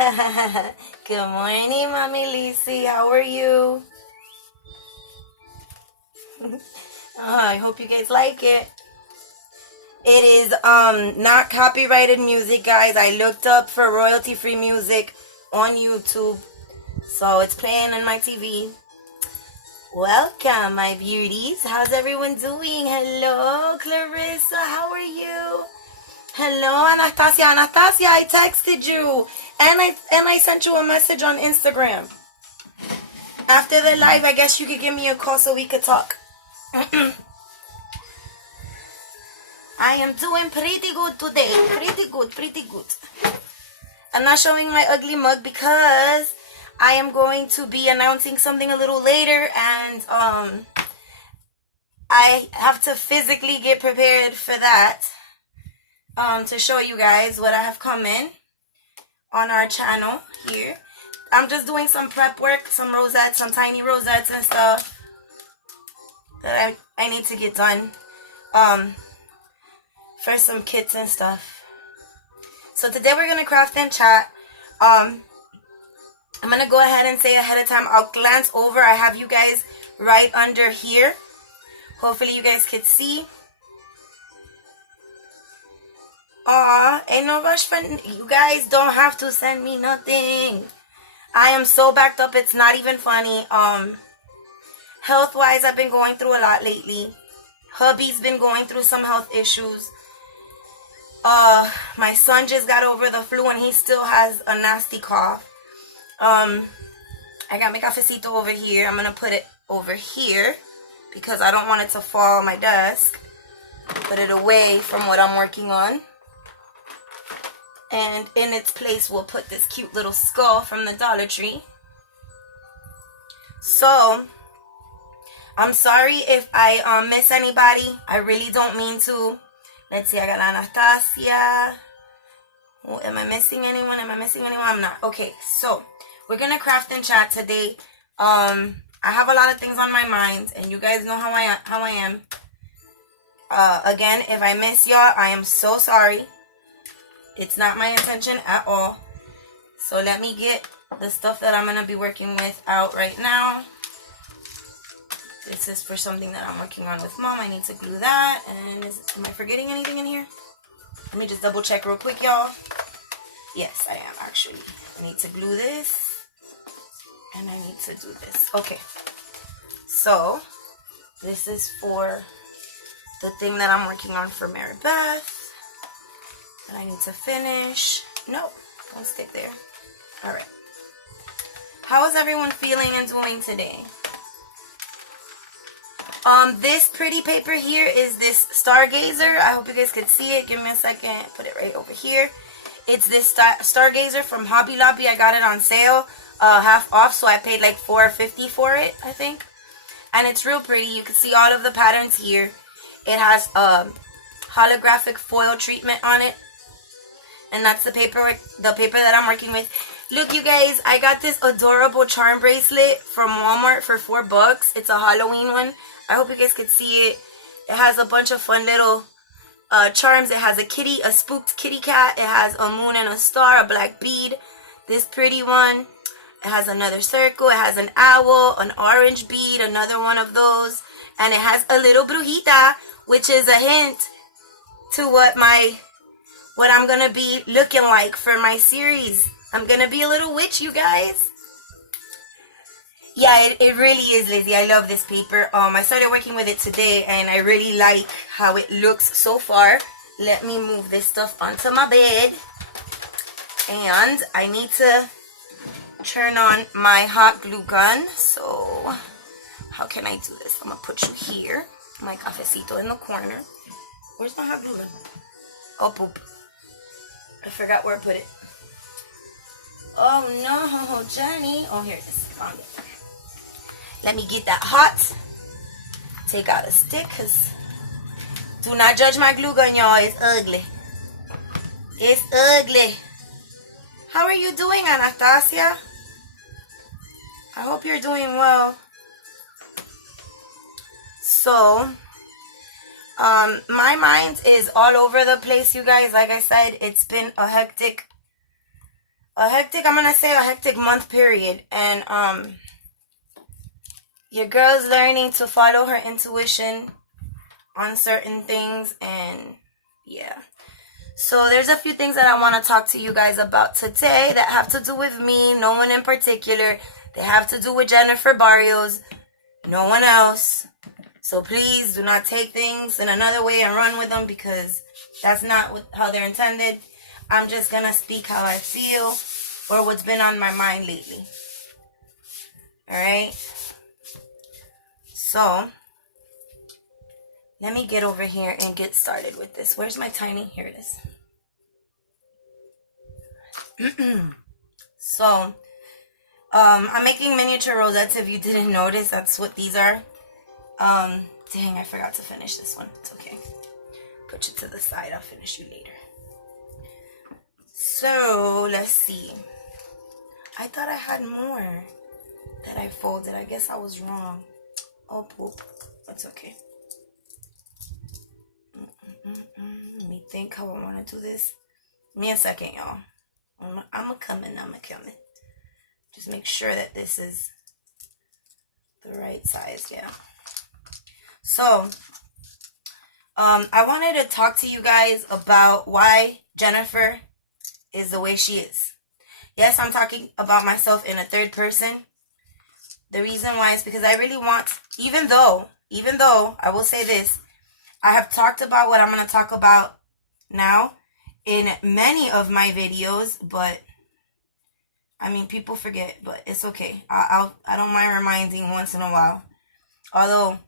Good morning, Mommy Lisi. How are you? I hope you guys like it. It is not copyrighted music, guys. I looked up for royalty-free music on YouTube, so it's playing on my TV. Welcome, my beauties. How's everyone doing? Hello, Clarissa. How are you? Hello, Anastasia. Anastasia, I texted you, and I sent you a message on Instagram. After the live, I guess you could give me a call so we could talk. I am doing pretty good today. Pretty good. I'm not showing my ugly mug because I am going to be announcing something a little later, and I have to physically get prepared for that, to show you guys what I have coming on our channel here. I'm just doing some prep work, some rosettes, some tiny rosettes and stuff that I need to get done for some kits and stuff. So today we're gonna craft and chat. I'm gonna go ahead and say ahead of time, I'll glance over. I have you guys right under here. Hopefully you guys could see. Ain't no rush for you guys. Don't have to send me nothing. I am so backed up, it's not even funny. Health wise, I've been going through a lot lately. Hubby's been going through some health issues. My son just got over the flu and he still has a nasty cough. I got my cafecito over here. I'm gonna put it over here because I don't want it to fall on my desk. Put it away from what I'm working on. And in its place, we'll put this cute little skull from the Dollar Tree. So, I'm sorry if I miss anybody. I really don't mean to. Let's see, I got Anastasia. Oh, am I missing anyone? I'm not. Okay, so we're going to craft and chat today. I have a lot of things on my mind, and you guys know how I am. Again, if I miss y'all, I am so sorry. It's not my intention at all. So let me get the stuff that I'm going to be working with out right now. This is for something that I'm working on with Mom. I need to glue that. And am I forgetting anything in here? Let me just double check real quick, y'all. Yes, I am actually. I need to glue this. And I need to do this. Okay. So, this is for the thing that I'm working on for Mary Beth. And I need to finish. No, don't stick there. Alright. How is everyone feeling and doing today? This pretty paper here is this Stargazer. I hope you guys could see it. Give me a second. Put it right over here. It's this Stargazer from Hobby Lobby. I got it on sale, half off, so I paid like $4.50 for it, I think. And it's real pretty. You can see all of the patterns here. It has holographic foil treatment on it. And that's the paper that I'm working with. Look, you guys, I got this adorable charm bracelet from Walmart for $4. It's a Halloween one. I hope you guys could see it. It has a bunch of fun little charms. It has a kitty, a spooked kitty cat. It has a moon and a star, a black bead. This pretty one. It has another circle. It has an owl, an orange bead, another one of those. And it has a little brujita, which is a hint to what I'm going to be looking like for my series. I'm going to be a little witch, you guys. Yeah, it really is, Lizzie. I love this paper. I started working with it today, and I really like how it looks so far. Let me move this stuff onto my bed. And I need to turn on my hot glue gun. So, how can I do this? I'm going to put you here. My cafecito in the corner. Where's my hot glue gun? Oh, poop. I forgot where I put it. Oh no, Jenny. Oh, here it is. Found it. Let me get that hot. Take out a stick, because do not judge my glue gun, y'all. It's ugly. It's ugly. How are you doing, Anastasia? I hope you're doing well. So, my mind is all over the place, you guys. Like I said, it's been a hectic I'm gonna say a hectic month period. And your girl's learning to follow her intuition on certain things. And yeah. So there's a few things that I want to talk to you guys about today that have to do with me, no one in particular. They have to do with Jennifer Barrios, no one else. So please do not take things in another way and run with them, because that's not how they're intended. I'm just going to speak how I feel or what's been on my mind lately. Alright? So, let me get over here and get started with this. Where's my tiny? Here it is. So, I'm making miniature rosettes. If you didn't notice, that's what these are. Dang, I forgot to finish this one. It's okay. Put you to the side. I'll finish you later. So, let's see. I thought I had more that I folded. I guess I was wrong. Oh, poop. That's okay. Let me think how I want to do this. Give me a second, y'all. I'm coming. Just make sure that this is the right size, yeah. So, I wanted to talk to you guys about why Jennifer is the way she is. Yes, I'm talking about myself in a third person. The reason why is because I really want, even though, I will say this, I have talked about what I'm going to talk about now in many of my videos, but I mean, people forget, but it's okay. I don't mind reminding once in a while. Although,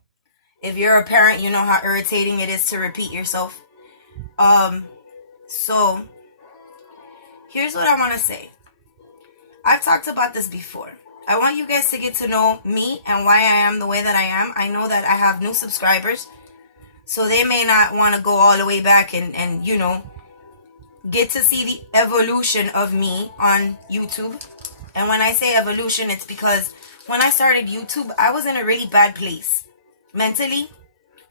if you're a parent, you know how irritating it is to repeat yourself. So, here's what I want to say. I've talked about this before. I want you guys to get to know me and why I am the way that I am. I know that I have new subscribers, so they may not want to go all the way back and you know, get to see the evolution of me on YouTube. And when I say evolution, it's because when I started YouTube, I was in a really bad place. Mentally,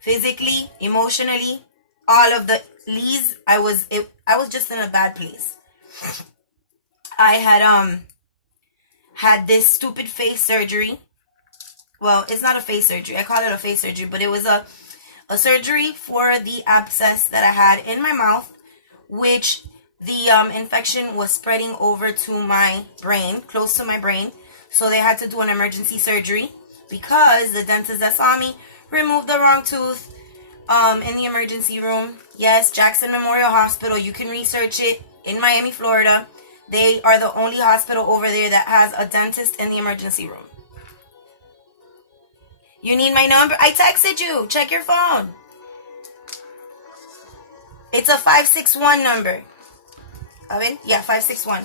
physically, emotionally, all of the leads, I was just in a bad place. I had this stupid face surgery. Well, it's not a face surgery. I call it a face surgery, but it was a surgery for the abscess that I had in my mouth, which the infection was spreading over to my brain, close to my brain. So they had to do an emergency surgery because the dentist that saw me removed the wrong tooth in the emergency room. Yes, Jackson Memorial Hospital. You can research it, in Miami, Florida. They are the only hospital over there that has a dentist in the emergency room. You need my number? I texted you. Check your phone. It's a 561 number. Yeah, 561.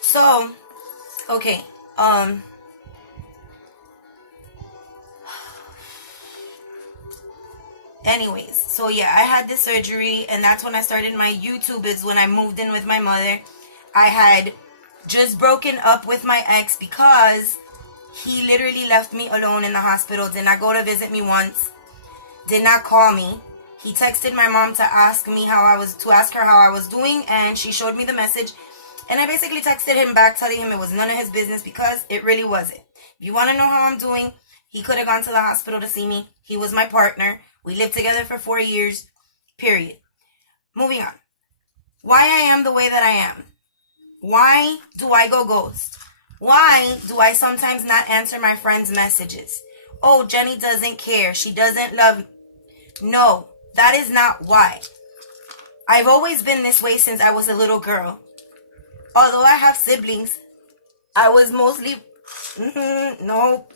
So, okay. Anyways, so yeah, I had this surgery, and that's when I started my YouTube, is when I moved in with my mother. I had just broken up with my ex because he literally left me alone in the hospital, did not go to visit me once, did not call me. He texted my mom to ask her how I was doing, and she showed me the message, and I basically texted him back telling him it was none of his business, because it really wasn't. If you want to know how I'm doing, he could have gone to the hospital to see me. He was my partner. We lived together for 4 years, period. Moving on. Why I am the way that I am. Why do I go ghost? Why do I sometimes not answer my friends' messages? Oh, Jenny doesn't care. She doesn't love me. No, that is not why. I've always been this way since I was a little girl. Although I have siblings, I was mostly... No.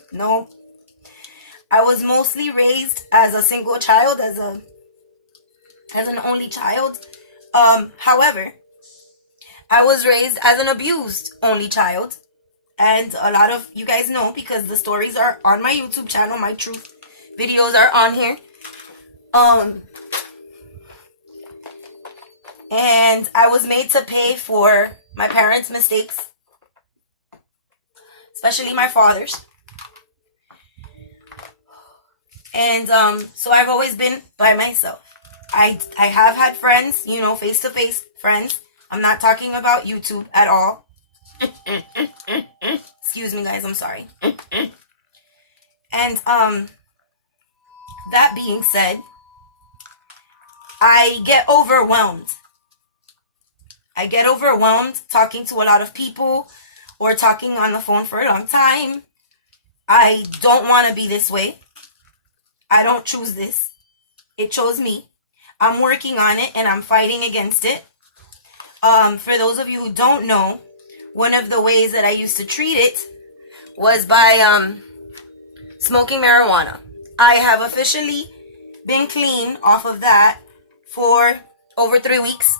I was mostly raised as a single child, as an only child. However, I was raised as an abused only child. And a lot of you guys know, because the stories are on my YouTube channel. My truth videos are on here. And I was made to pay for my parents' mistakes. Especially my father's. And so I've always been by myself. I have had friends, face-to-face friends. I'm not talking about YouTube at all. Excuse me, guys. I'm sorry. And that being said, I get overwhelmed. I get overwhelmed talking to a lot of people or talking on the phone for a long time. I don't want to be this way. I don't choose this. It chose me. I'm working on it and I'm fighting against it. For those of you who don't know, one of the ways that I used to treat it was by smoking marijuana. I have officially been clean off of that for over 3 weeks.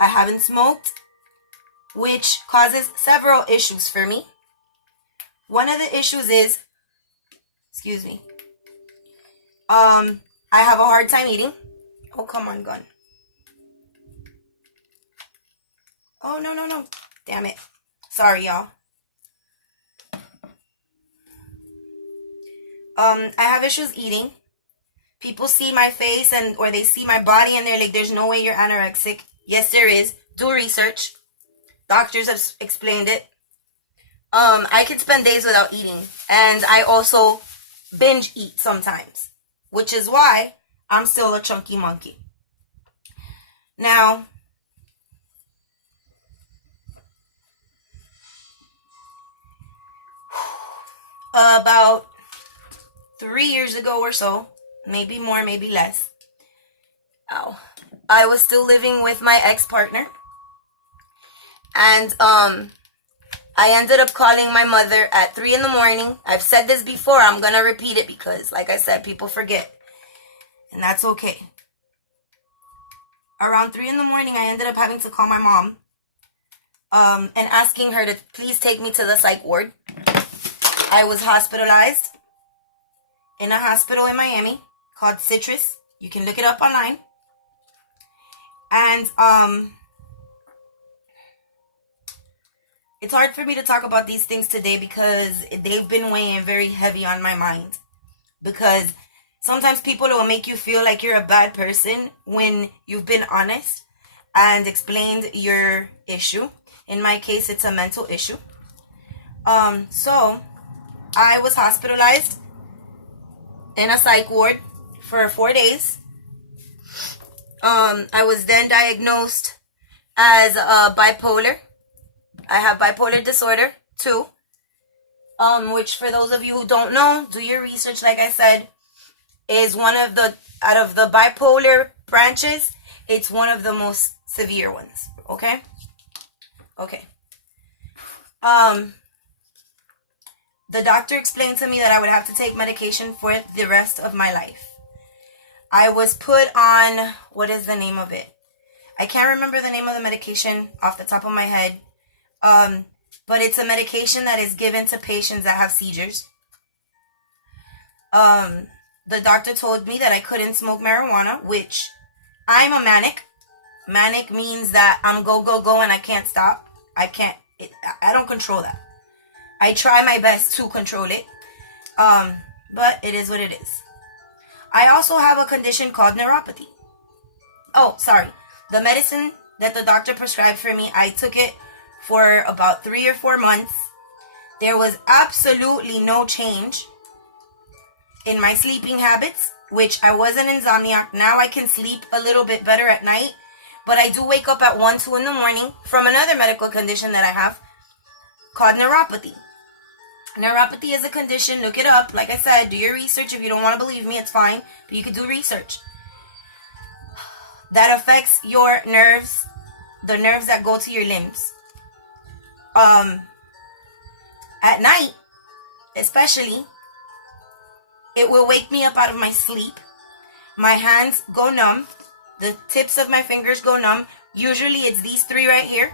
I haven't smoked, which causes several issues for me. One of the issues is, excuse me, I have a hard time eating. Oh, come on, gun. Oh, no. Damn it. Sorry, y'all. I have issues eating. People see my face or they see my body and they're like, there's no way you're anorexic. Yes, there is. Do research. Doctors have explained it. I can spend days without eating. And I also binge eat sometimes, which is why I'm still a chunky monkey. Now, about 3 years ago or so, maybe more, maybe less, I was still living with my ex-partner. And I ended up calling my mother at 3 in the morning. I've said this before. I'm going to repeat it because, like I said, people forget. And that's okay. Around 3 in the morning, I ended up having to call my mom and asking her to please take me to the psych ward. I was hospitalized in a hospital in Miami called Citrus. You can look it up online. And it's hard for me to talk about these things today because they've been weighing very heavy on my mind. Because sometimes people will make you feel like you're a bad person when you've been honest and explained your issue. In my case, it's a mental issue. So I was hospitalized in a psych ward for 4 days. I was then diagnosed as bipolar. I have bipolar disorder too. Which for those of you who don't know, do your research, like I said, is one of the, out of the bipolar branches, it's one of the most severe ones. Okay? Okay. The doctor explained to me that I would have to take medication for the rest of my life. I was put on, what is the name of it? I can't remember the name of the medication off the top of my head. But it's a medication that is given to patients that have seizures. The doctor told me that I couldn't smoke marijuana, which I'm a manic. Manic means that I'm go, and I can't stop. I don't control that. I try my best to control it. But it is what it is. I also have a condition called neuropathy. Oh, sorry. The medicine that the doctor prescribed for me, I took it for about 3 or 4 months. There was absolutely no change in my sleeping habits, which I was an insomniac. Now I can sleep a little bit better at night, but I do wake up at 1, 2 in the morning from another medical condition that I have called neuropathy. Neuropathy is a condition, look it up. Like I said, do your research. If you don't want to believe me, it's fine, but you can do research. That affects your nerves, the nerves that go to your limbs. At night, especially, it will wake me up out of my sleep. My hands go numb. The tips of my fingers go numb. Usually it's these 3 right here.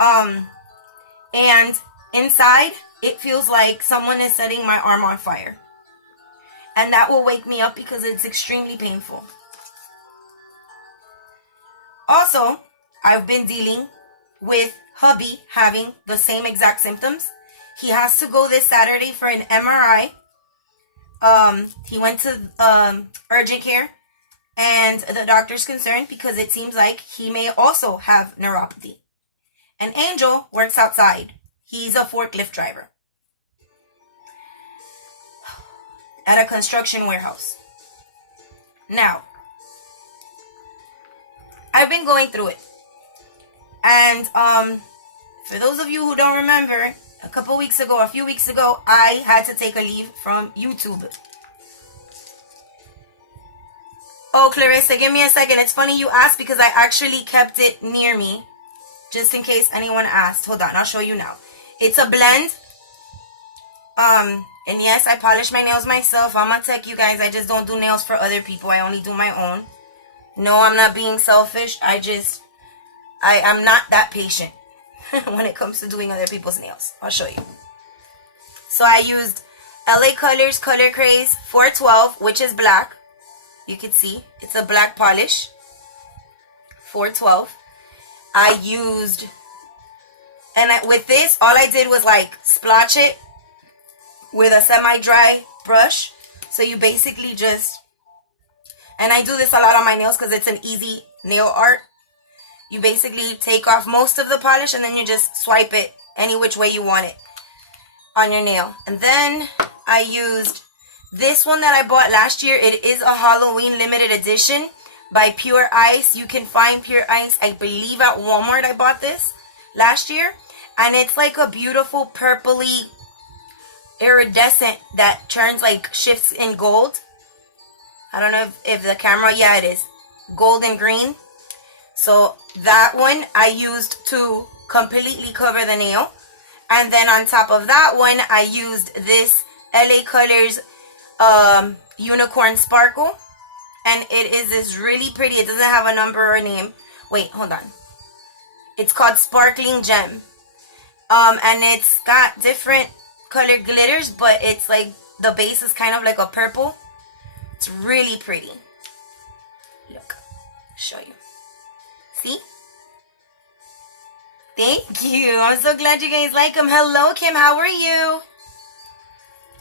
And inside, it feels like someone is setting my arm on fire. And that will wake me up because it's extremely painful. Also, I've been dealing with hubby having the same exact symptoms. He has to go this Saturday for an MRI. He went to urgent care, and the doctor's concerned because it seems like he may also have neuropathy. And Angel works outside. He's a forklift driver at a construction warehouse. Now, I've been going through it. And for those of you who don't remember, a few weeks ago, I had to take a leave from YouTube. Oh, Clarissa, give me a second. It's funny you asked because I actually kept it near me just in case anyone asked. Hold on, I'll show you now. It's a blend. And yes, I polish my nails myself. I'm a tech, you guys. I just don't do nails for other people. I only do my own. No, I'm not being selfish. I'm not that patient when it comes to doing other people's nails. I'll show you. So I used LA Colors Color Craze 412, which is black. You can see it's a black polish. 412. I used, with this, all I did was like splotch it with a semi-dry brush. So you basically just, and I do this a lot on my nails because it's an easy nail art. You basically take off most of the polish and then you just swipe it any which way you want it on your nail. And then I used this one that I bought last year. It is a Halloween limited edition by Pure Ice. You can find Pure Ice, I believe, at Walmart. I bought this last year. And it's like a beautiful purpley iridescent that turns like shifts in gold. I don't know if the camera, yeah, it is. Gold and green. So that one I used to completely cover the nail. And then on top of that one, I used this LA Colors Unicorn Sparkle. And it is this really pretty, it doesn't have a number or a name. Wait, hold on. It's called Sparkling Gem. And it's got different colored glitters, but it's like, the base is kind of like a purple. It's really pretty. Look, I'll show you. See? Thank you. I'm so glad you guys like them. Hello, Kim. How are you?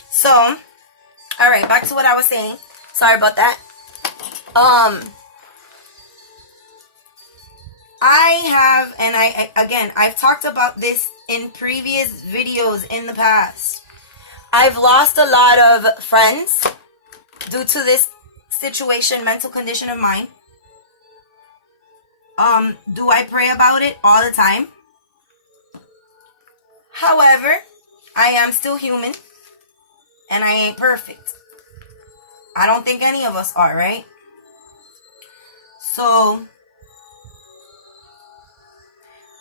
So, all right, back to what I was saying. Sorry about that. I have, and I've talked about this in previous videos in the past. I've lost a lot of friends due to this situation, mental condition of mine. Do I pray about it all the time? However, I am still human, and I ain't perfect. I don't think any of us are, right? So,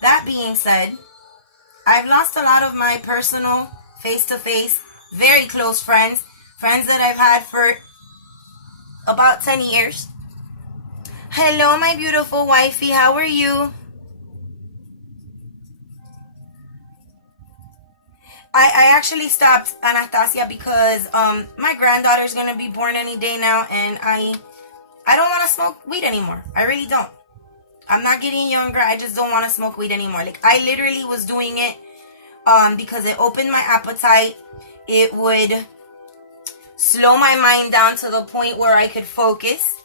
that being said, I've lost a lot of my personal, face-to-face, very close friends that I've had for about 10 years. Hello, my beautiful wifey. How are you? I actually stopped Anastasia because my granddaughter's gonna be born any day now, and I don't want to smoke weed anymore. I really don't. I'm not getting younger. I just don't want to smoke weed anymore. Like, I literally was doing it because it opened my appetite. It would slow my mind down to the point where I could focus,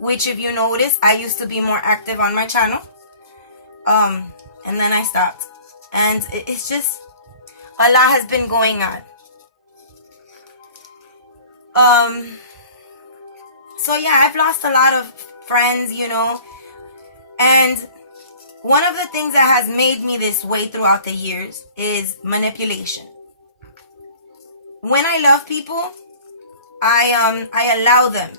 which, if you notice, I used to be more active on my channel. And then I stopped. And it's just, a lot has been going on. So yeah, I've lost a lot of friends, you know. And one of the things that has made me this way throughout the years is manipulation. When I love people, I allow them,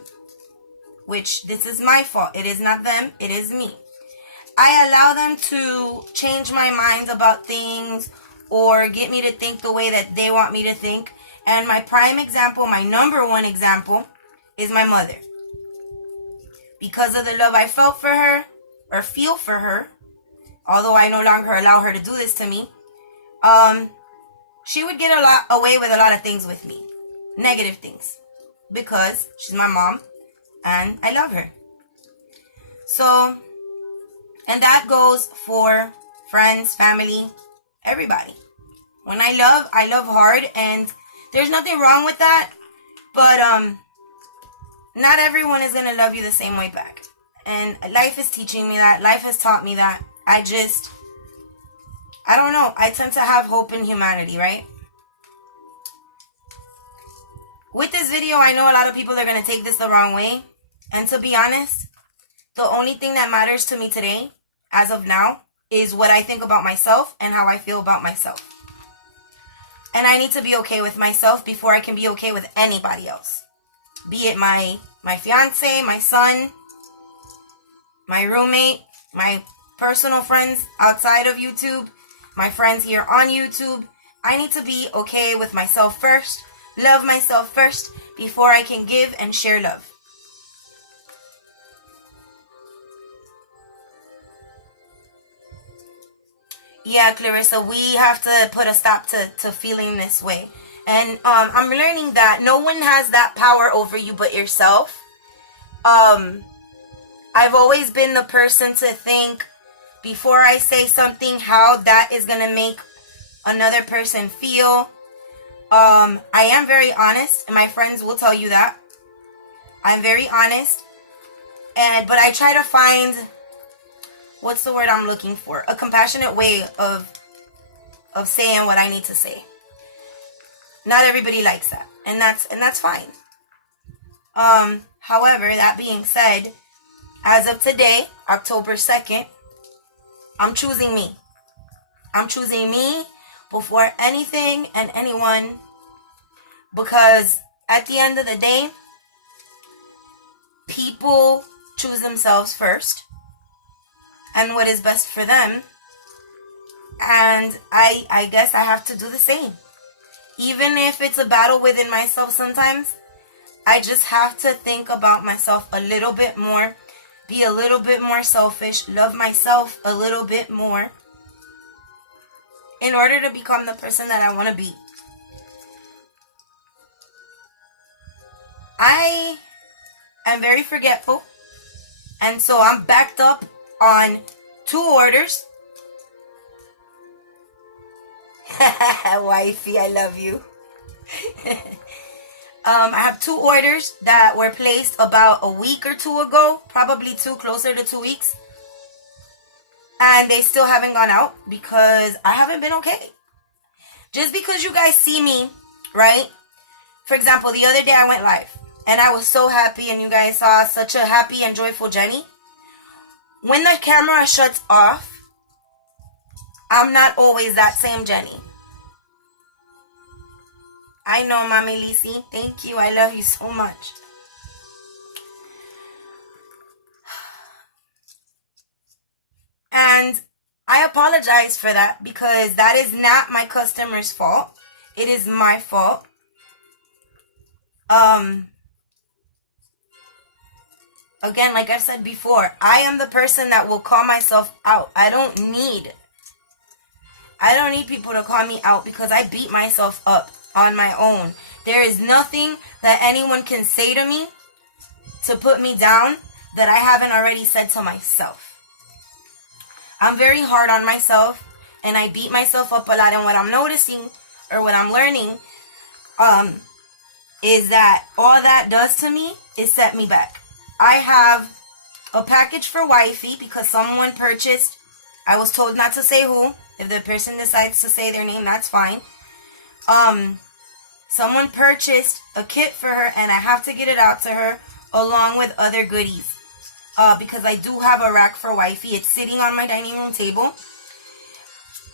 which this is my fault. It is not them, it is me. I allow them to change my mind about things or get me to think the way that they want me to think. And my prime example, my number one example, is my mother. Because of the love I felt for her, or feel for her, although I no longer allow her to do this to me, she would get away with a lot of things with me. Negative things. Because she's my mom, and I love her. So, and that goes for friends, family, everybody. When I love hard, and there's nothing wrong with that, but not everyone is gonna love you the same way back. And life is teaching me that. Life has taught me that. I don't know. I tend to have hope in humanity, right? With this video, I know a lot of people are going to take this the wrong way. And to be honest, the only thing that matters to me today, as of now, is what I think about myself and how I feel about myself. And I need to be okay with myself before I can be okay with anybody else. Be it my fiance, my son, my roommate, my personal friends outside of YouTube, my friends here on YouTube. I need to be okay with myself first, love myself first, before I can give and share love. Yeah, Clarissa, we have to put a stop to feeling this way. And I'm learning that no one has that power over you but yourself. I've always been the person to think before I say something how that is going to make another person feel. I am very honest, and my friends will tell you that. I'm very honest. But I try to find, what's the word I'm looking for? A compassionate way of saying what I need to say. Not everybody likes that, and that's fine. However, that being said, as of today, October 2nd, I'm choosing me. I'm choosing me before anything and anyone, because at the end of the day, people choose themselves first and what is best for them. And I guess I have to do the same. Even if it's a battle within myself sometimes, I just have to think about myself a little bit more, be a little bit more selfish, love myself a little bit more in order to become the person that I want to be. I am very forgetful, and so I'm backed up on 2 orders. Wifey, I love you. I have 2 orders that were placed about a week or 2 ago, probably closer to 2 weeks. And they still haven't gone out because I haven't been okay. Just because you guys see me, right? For example, the other day I went live and I was so happy and you guys saw such a happy and joyful Jenny. When the camera shuts off, I'm not always that same Jenny. I know, Mommy Lisi. Thank you. I love you so much. And I apologize for that because that is not my customer's fault. It is my fault. Again, like I've said before, I am the person that will call myself out. I don't need people to call me out because I beat myself up on my own. There is nothing that anyone can say to me to put me down that I haven't already said to myself. I'm very hard on myself and I beat myself up a lot, and what I'm noticing or what I'm learning is that all that does to me is set me back. I have a package for wifey because someone purchased, I was told not to say who. If the person decides to say their name, that's fine. Someone purchased a kit for her and I have to get it out to her along with other goodies. Because I do have a rack for wifey. It's sitting on my dining room table.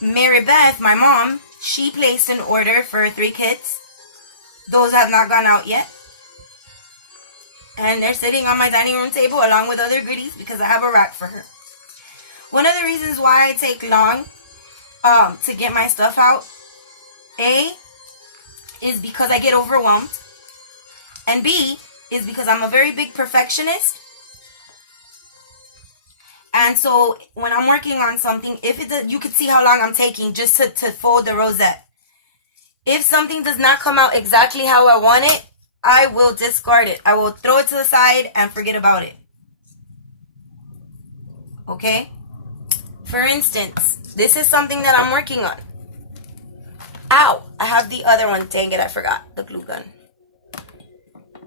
Mary Beth, my mom, she placed an order for 3 kits. Those have not gone out yet. And they're sitting on my dining room table along with other goodies because I have a rack for her. One of the reasons why I take long to get my stuff out, A, is because I get overwhelmed. And B, is because I'm a very big perfectionist. And so when I'm working on something, you could see how long I'm taking just to fold the rosette. If something does not come out exactly how I want it, I will discard it. I will throw it to the side and forget about it. Okay? For instance, this is something that I'm working on. Ow! I have the other one. Dang it, I forgot. The glue gun.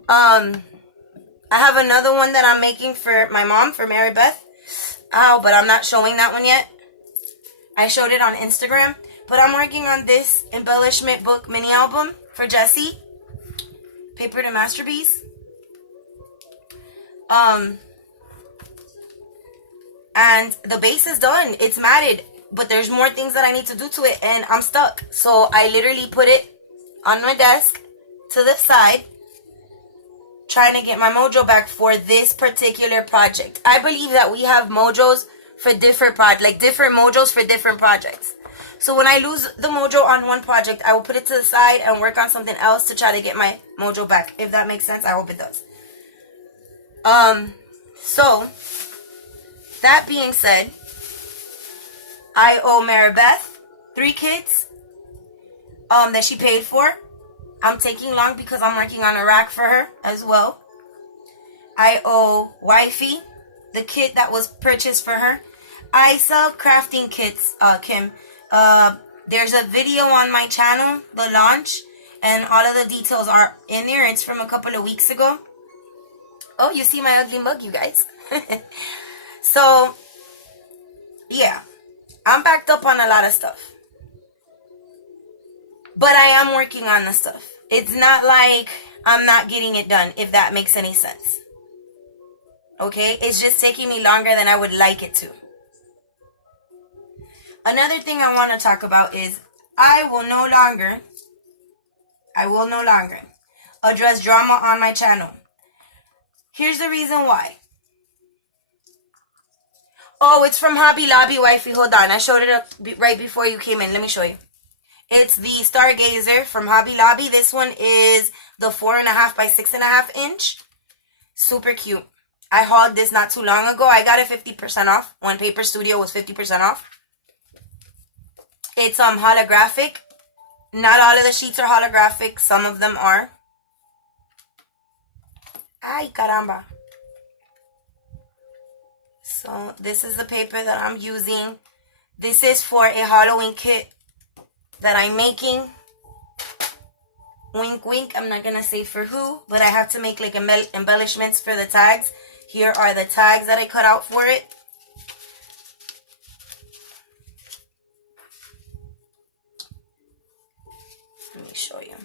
I have another one that I'm making for my mom, for Mary Beth. Ow, but I'm not showing that one yet. I showed it on Instagram. But I'm working on this embellishment book mini album for Jessie. Paper to Masterpiece. And the base is done. It's matted. But there's more things that I need to do to it. And I'm stuck. So I literally put it on my desk to the side, trying to get my mojo back for this particular project. I believe that we have mojos for different different mojos for different projects. So when I lose the mojo on one project, I will put it to the side and work on something else to try to get my mojo back. If that makes sense, I hope it does. So that being said, I owe Maribeth 3 kits that she paid for. I'm taking long because I'm working on a rack for her as well. I owe Wifey the kit that was purchased for her. I sell crafting kits, Kim. There's a video on my channel, the launch, and all of the details are in there. It's from a couple of weeks ago. Oh, you see my ugly mug, you guys. So, yeah. I'm backed up on a lot of stuff. But I am working on the stuff. It's not like I'm not getting it done, if that makes any sense. Okay? It's just taking me longer than I would like it to. Another thing I want to talk about is I will no longer address drama on my channel. Here's the reason why. Oh, it's from Hobby Lobby, Wifey. Hold on. I showed it up right before you came in. Let me show you. It's the Stargazer from Hobby Lobby. This one is the 4.5 by 6.5 inch. Super cute. I hauled this not too long ago. I got it 50% off when Paper Studio was 50% off. It's holographic. Not all of the sheets are holographic. Some of them are. Ay, caramba. So this is the paper that I'm using. This is for a Halloween kit that I'm making. Wink, wink. I'm not going to say for who, but I have to make like embellishments for the tags. Here are the tags that I cut out for it. Let me show you.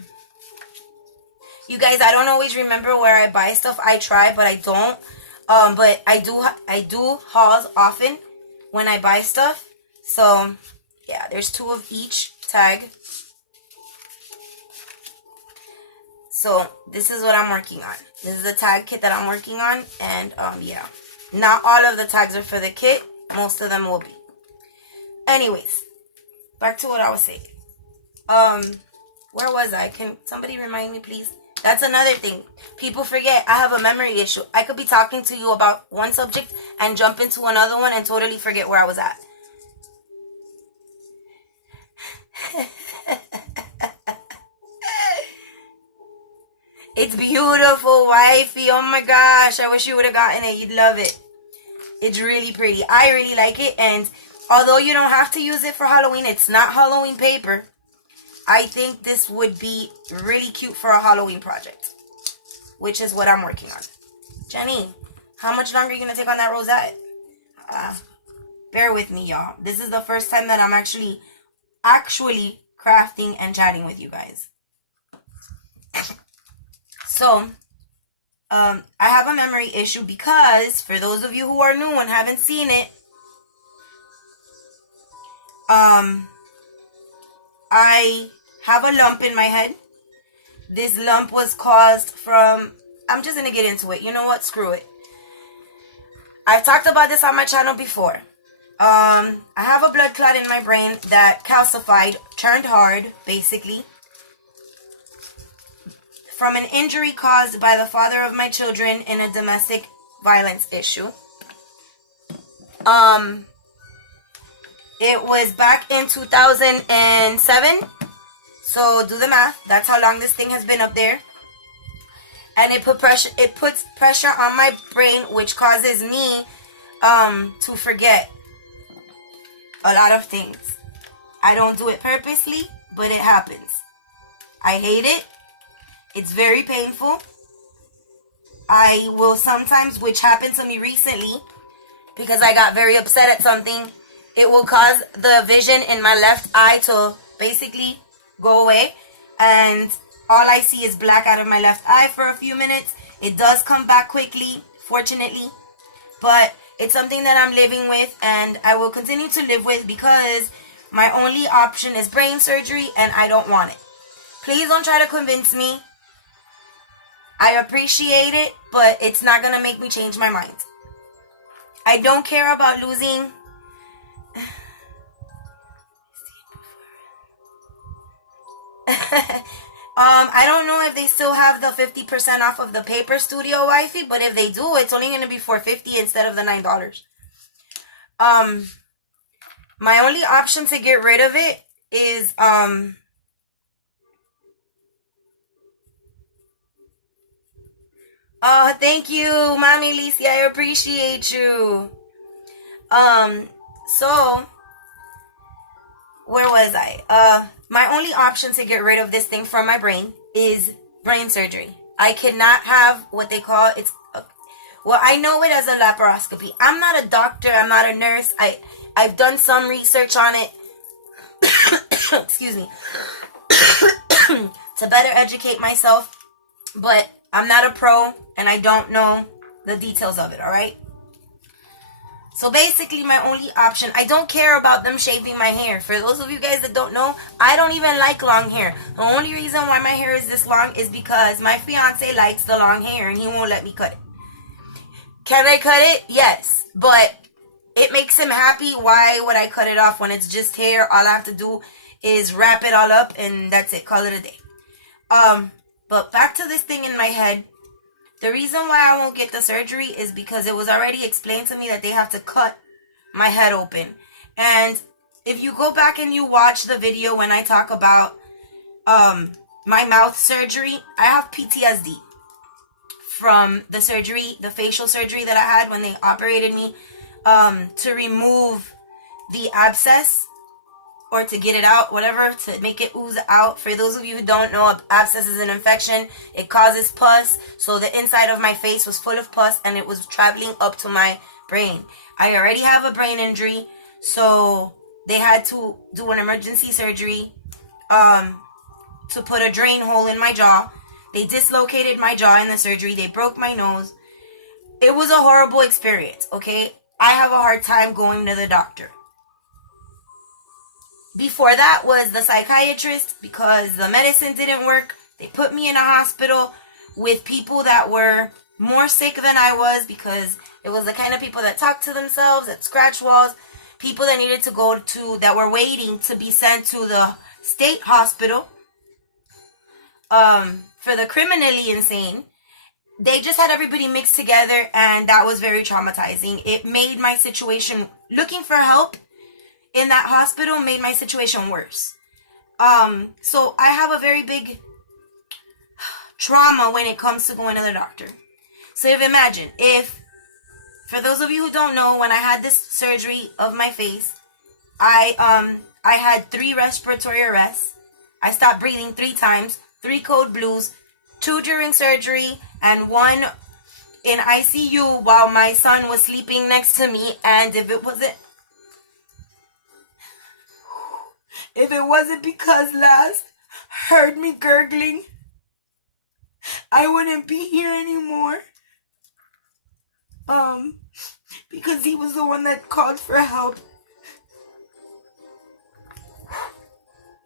You guys, I don't always remember where I buy stuff. I try, but I don't. But I do hauls often when I buy stuff. So, yeah, there's 2 of each tag. So, this is what I'm working on. This is the tag kit that I'm working on. And, yeah. Not all of the tags are for the kit. Most of them will be. Anyways, back to what I was saying. Where was I? Can somebody remind me, please? That's another thing. People forget I have a memory issue. I could be talking to you about one subject and jump into another one and totally forget where I was at. It's beautiful, Wifey. Oh my gosh. I wish you would have gotten it. You'd love it. It's really pretty. I really like it. And although you don't have to use it for Halloween, it's not Halloween paper. I think this would be really cute for a Halloween project, which is what I'm working on. Jenny, how much longer are you going to take on that rosette? Bear with me, y'all. This is the first time that I'm actually crafting and chatting with you guys. So, I have a memory issue because, for those of you who are new and haven't seen it, I have a lump in my head. This lump was caused from... I'm just going to get into it. You know what? Screw it. I've talked about this on my channel before. I have a blood clot in my brain that calcified, turned hard, basically, from an injury caused by the father of my children in a domestic violence issue. It was back in 2007. So do the math. That's how long this thing has been up there. And it puts pressure on my brain, which causes me to forget a lot of things. I don't do it purposely, but it happens. I hate it. It's very painful. I will sometimes, which happened to me recently, because I got very upset at something, it will cause the vision in my left eye to basically go away, and all I see is black out of my left eye for a few minutes. It does come back quickly, fortunately, but it's something that I'm living with, and I will continue to live with, because my only option is brain surgery, and I don't want it. Please don't try to convince me. I appreciate it, but it's not gonna make me change my mind. I don't care about losing. I don't know if they still have the 50% off of the Paper Studio Wifey, but if they do, it's only going to be $4.50 instead of the $9. My only option to get rid of it is, oh, thank you, Mommy Lisi, I appreciate you. So, where was I? My only option to get rid of this thing from my brain is brain surgery. I cannot have what they call, well, I know it as a laparoscopy. I'm not a doctor, I'm not a nurse. I've done some research on it. Excuse me. To better educate myself, but I'm not a pro and I don't know the details of it, all right? So basically, my only option, I don't care about them shaving my hair. For those of you guys that don't know, I don't even like long hair. The only reason why my hair is this long is because my fiance likes the long hair and he won't let me cut it. Can I cut it? Yes. But it makes him happy. Why would I cut it off when it's just hair? All I have to do is wrap it all up and that's it. Call it a day. But back to this thing in my head. The reason why I won't get the surgery is because it was already explained to me that they have to cut my head open. And if you go back and you watch the video when I talk about my mouth surgery, I have PTSD from the surgery, the facial surgery that I had when they operated me to remove the abscess or to get it out, whatever, to make it ooze out. For those of you who don't know, abscess is an infection. It causes pus. So the inside of my face was full of pus and it was traveling up to my brain. I already have a brain injury, so they had to do an emergency surgery to put a drain hole in my jaw. They dislocated my jaw in the surgery. They broke my nose. It was a horrible experience, okay? I have a hard time going to the doctor. Before that was the psychiatrist, because the medicine didn't work. They put me in a hospital with people that were more sick than I was, because it was the kind of people that talk to themselves, that scratch walls, people that needed to go to, that were waiting to be sent to the state hospital for the criminally insane. They just had everybody mixed together, and that was very traumatizing. It made my situation, looking for help in that hospital made my situation worse. So I have a very big trauma when it comes to going to the doctor. So imagine if, for those of you who don't know, when I had this surgery of my face, I had 3 respiratory arrests. I stopped breathing 3 times, 3 code blues, 2 during surgery, and 1 in ICU while my son was sleeping next to me. And if it wasn't because Last heard me gurgling, I wouldn't be here anymore. Because he was the one that called for help.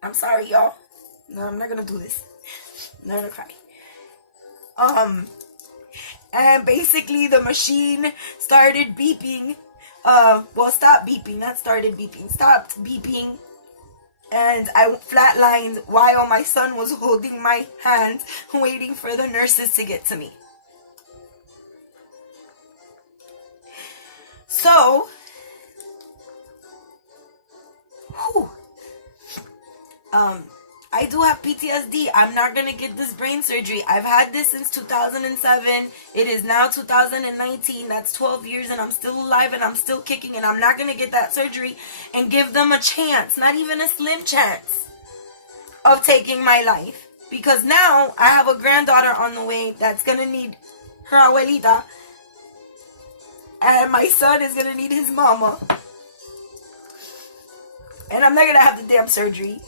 I'm sorry, y'all. No, I'm not gonna do this. I'm not gonna cry. And basically the machine started beeping. Stopped beeping. Not started beeping. Stopped beeping. And I flatlined while my son was holding my hand, waiting for the nurses to get to me. So, I do have PTSD. I'm not gonna get this brain surgery. I've had this since 2007. It is now 2019. That's 12 years and I'm still alive and I'm still kicking, and I'm not gonna get that surgery and give them a chance, not even a slim chance, of taking my life. Because now I have a granddaughter on the way that's gonna need her abuelita, and my son is gonna need his mama. And I'm not gonna have the damn surgery.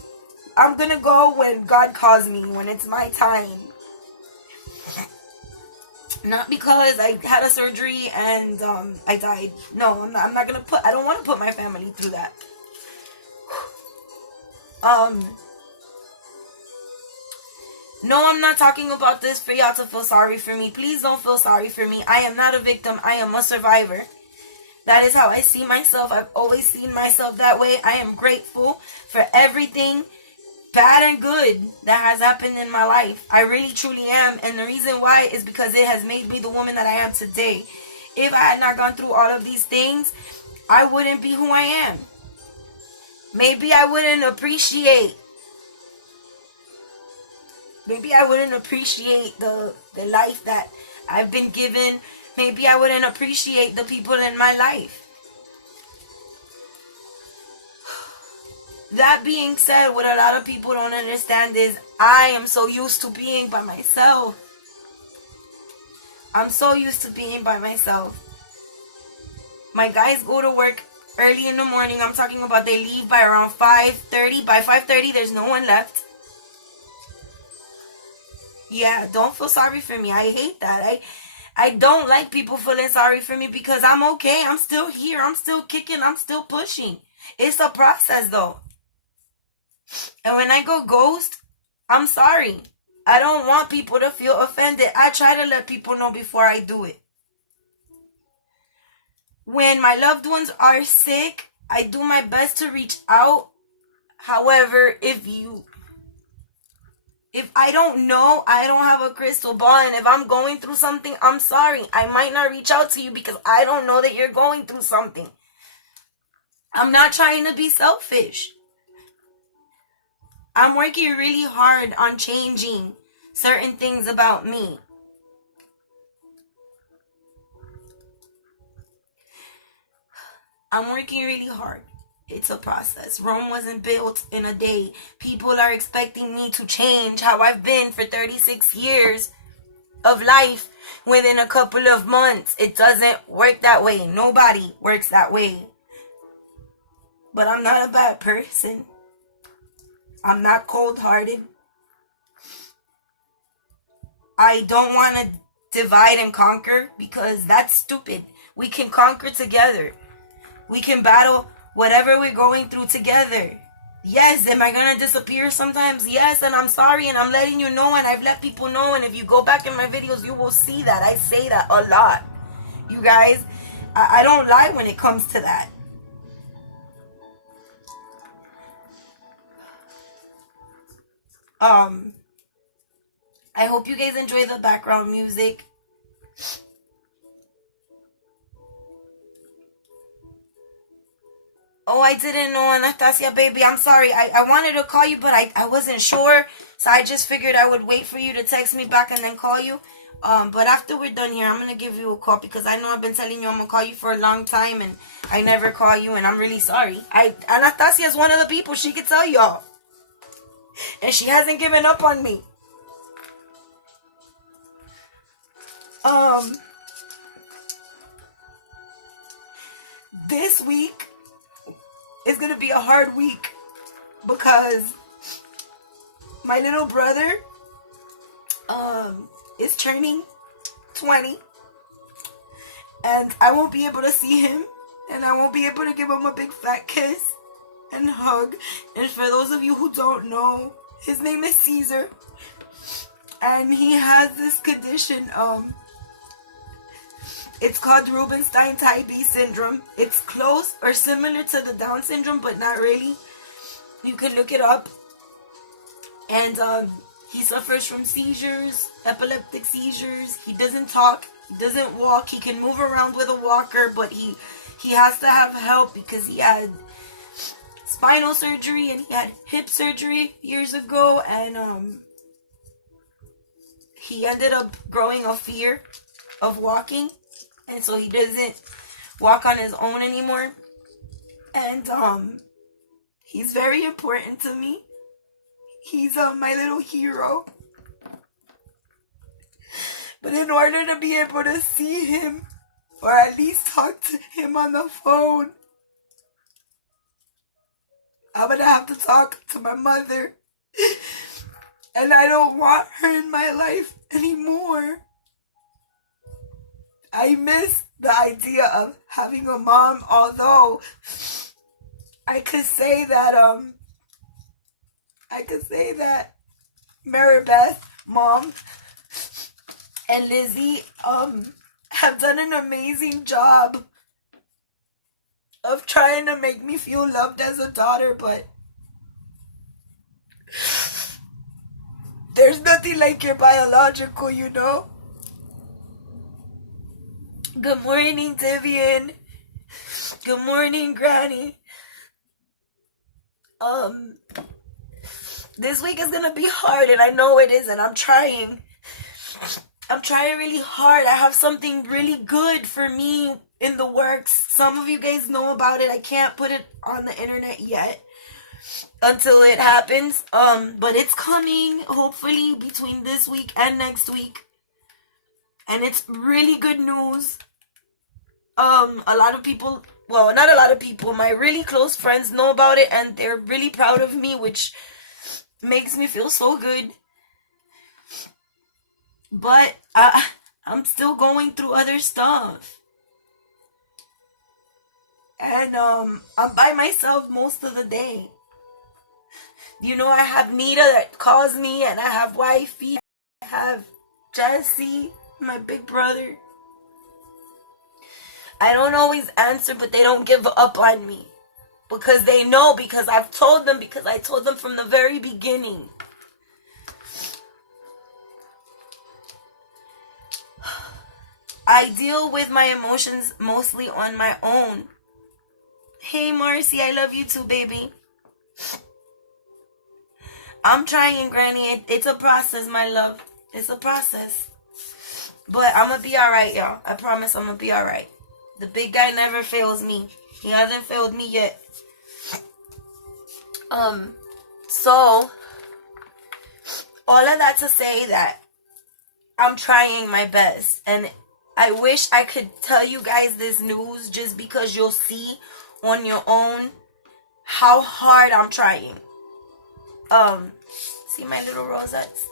I'm gonna go when God calls me, when it's my time. Not because I had a surgery and I died. No, I'm not gonna I don't want to put my family through that. No, I'm not talking about this for y'all to feel sorry for me. Please don't feel sorry for me. I am not a victim. I am a survivor. That is how I see myself. I've always seen myself that way. I am grateful for everything, bad and good, that has happened in my life. I really truly am. And the reason why is because it has made me the woman that I am today. If I had not gone through all of these things, I wouldn't be who I am. Maybe I wouldn't appreciate the life that I've been given. Maybe I wouldn't appreciate the people in my life. That being said, what a lot of people don't understand is I am so used to being by myself. I'm so used to being by myself. My guys go to work early in the morning. I'm talking about they leave by around 5:30. By 5:30, there's no one left. Yeah, don't feel sorry for me. I hate that. I don't like people feeling sorry for me because I'm okay. I'm still here. I'm still kicking. I'm still pushing. It's a process though. And when I go ghost, I'm sorry. I don't want people to feel offended. I try to let people know before I do it. When my loved ones are sick, I do my best to reach out. However, if I don't know, I don't have a crystal ball, and if I'm going through something, I'm sorry. I might not reach out to you because I don't know that you're going through something. I'm not trying to be selfish. I'm working really hard on changing certain things about me. I'm working really hard. It's a process. Rome wasn't built in a day. People are expecting me to change how I've been for 36 years of life within a couple of months. It doesn't work that way. Nobody works that way. But I'm not a bad person. I'm not cold-hearted. I don't want to divide and conquer because that's stupid. We can conquer together. We can battle whatever we're going through together. Yes, am I going to disappear sometimes? Yes, and I'm sorry, and I'm letting you know, and I've let people know, and if you go back in my videos, you will see that. I say that a lot. You guys, I don't lie when it comes to that. I hope you guys enjoy the background music. Oh, I didn't know, Anastasia, baby. I'm sorry. I wanted to call you, but I wasn't sure. So I just figured I would wait for you to text me back and then call you. But after we're done here, I'm going to give you a call because I know I've been telling you I'm going to call you for a long time and I never call you and I'm really sorry. Anastasia is one of the people. She could tell y'all. And she hasn't given up on me. This week is going to be a hard week because my little brother is turning 20 and I won't be able to see him and I won't be able to give him a big fat kiss and hug. And for those of you who don't know, his name is Caesar and he has this condition. It's called Rubinstein-Type syndrome. It's close or similar to the Down syndrome, but not really. You can look it up. And he suffers from seizures, epileptic seizures. He doesn't talk. He doesn't walk. He can move around with a walker, but he has to have help because he had spinal surgery and he had hip surgery years ago. And he ended up growing a fear of walking. And so he doesn't walk on his own anymore. And he's very important to me. He's my little hero. But in order to be able to see him, or at least talk to him on the phone, I'm gonna have to talk to my mother. And I don't want her in my life anymore. I miss the idea of having a mom, although I could say that Maribeth, mom, and Lizzie have done an amazing job of trying to make me feel loved as a daughter, but there's nothing like your biological, you know? Good morning, Vivian. Good morning, Granny. This week is gonna be hard, and I know it is, and I'm trying really hard. I have something really good for me in the works. Some of you guys know about it. I can't put it on the internet yet until it happens. But it's coming, hopefully, between this week and next week. And it's really good news. A lot of people, well, not a lot of people, my really close friends know about it, and they're really proud of me, which makes me feel so good. But I'm still going through other stuff. And I'm by myself most of the day. You know, I have Nita that calls me, and I have Wifey, I have Jesse, my big brother. I don't always answer, but they don't give up on me. Because they know, because I've told them, because I told them from the very beginning. I deal with my emotions mostly on my own. Hey, Marcy, I love you too, baby. I'm trying, Granny. It's a process, my love. It's a process. But I'm going to be alright, y'all. I promise I'm going to be alright. The big guy never fails me. He hasn't failed me yet. So, all of that to say that I'm trying my best. And I wish I could tell you guys this news just because you'll see on your own how hard I'm trying. See my little rosettes?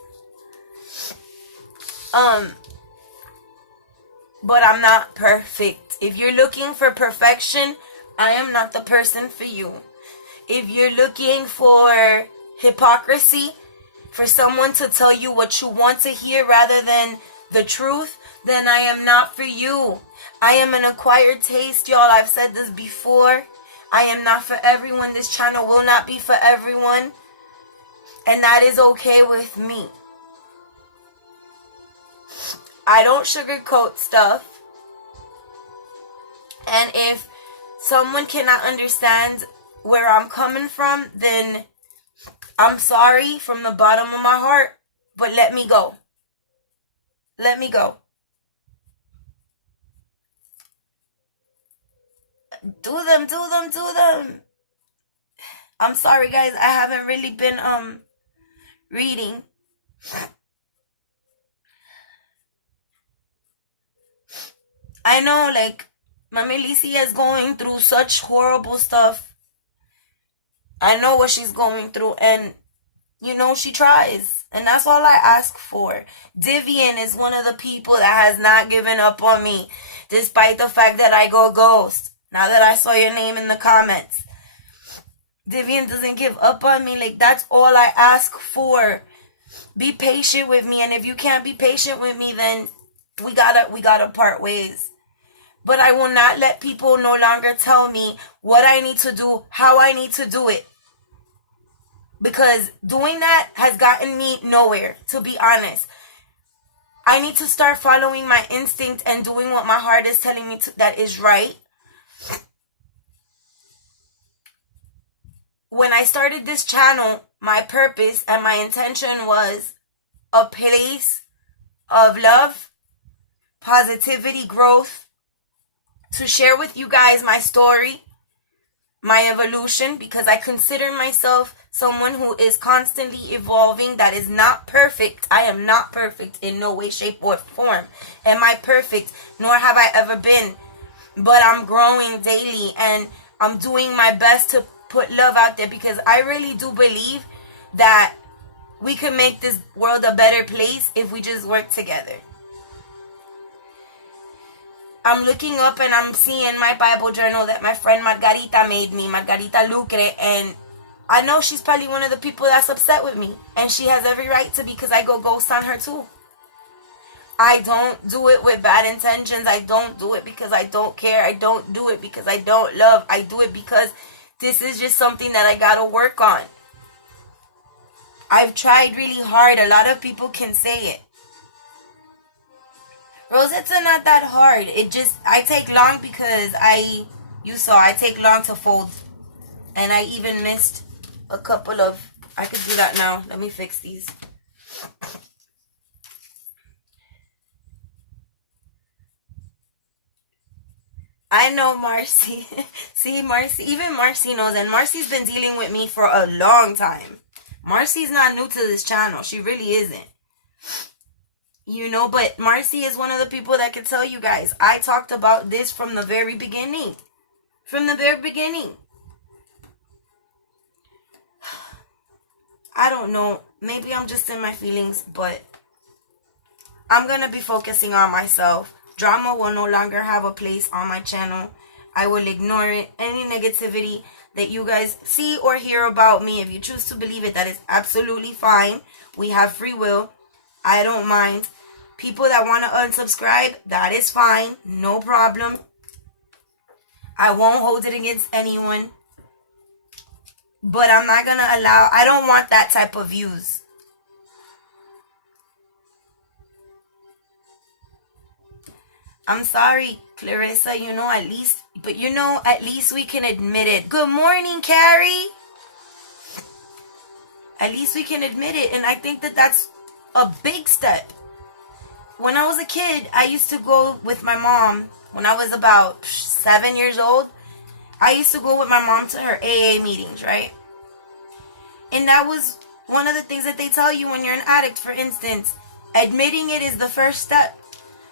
But I'm not perfect. If you're looking for perfection, I am not the person for you. If you're looking for hypocrisy, for someone to tell you what you want to hear rather than the truth, then I am not for you. I am an acquired taste, y'all. I've said this before. I am not for everyone. This channel will not be for everyone. And that is okay with me. I don't sugarcoat stuff. And if someone cannot understand where I'm coming from, then I'm sorry from the bottom of my heart. But let me go. Let me go. Do them. I'm sorry, guys. I haven't really been reading. I know, like, Mami Licia is going through such horrible stuff. I know what she's going through, and, you know, she tries. And that's all I ask for. Divian is one of the people that has not given up on me, despite the fact that I go ghost. Now that I saw your name in the comments. Divian doesn't give up on me. Like, that's all I ask for. Be patient with me, and if you can't be patient with me, then we gotta part ways. But I will not let people no longer tell me what I need to do, how I need to do it. Because doing that has gotten me nowhere, to be honest. I need to start following my instinct and doing what my heart is telling me that is right. When I started this channel, my purpose and my intention was a place of love, positivity, growth, to share with you guys my story, my evolution, because I consider myself someone who is constantly evolving, that is not perfect. I am not perfect in no way, shape, or form. Am I perfect? Nor have I ever been. But I'm growing daily, and I'm doing my best to put love out there, because I really do believe that we can make this world a better place if we just work together. I'm looking up and I'm seeing my Bible journal that my friend Margarita made me, Margarita Lucre, and I know she's probably one of the people that's upset with me, and she has every right to, because I go ghost on her too. I don't do it with bad intentions. I don't do it because I don't care. I don't do it because I don't love. I do it because this is just something that I gotta work on. I've tried really hard. A lot of people can say it. Rosettes are not that hard. I take long because I take long to fold. And I even missed a couple of, I could do that now. Let me fix these. I know Marcy. See, Marcy, even Marcy knows, and Marcy's been dealing with me for a long time. Marcy's not new to this channel. She really isn't. You know, but Marcy is one of the people that can tell you guys, I talked about this from the very beginning. From the very beginning. I don't know. Maybe I'm just in my feelings, but I'm going to be focusing on myself. Drama will no longer have a place on my channel. I will ignore it. Any negativity that you guys see or hear about me, if you choose to believe it, that is absolutely fine. We have free will. I don't mind. People that want to unsubscribe, that is fine. No problem. I won't hold it against anyone. But I'm not going to allow, I don't want that type of views. I'm sorry, Clarissa, at least we can admit it. Good morning, Carrie. At least we can admit it, and I think that that's a big step. When I was a kid, I used to go with my mom. When I was about 7 years old, I used to go with my mom to her AA meetings, right? And that was one of the things that they tell you when you're an addict, for instance. Admitting it is the first step.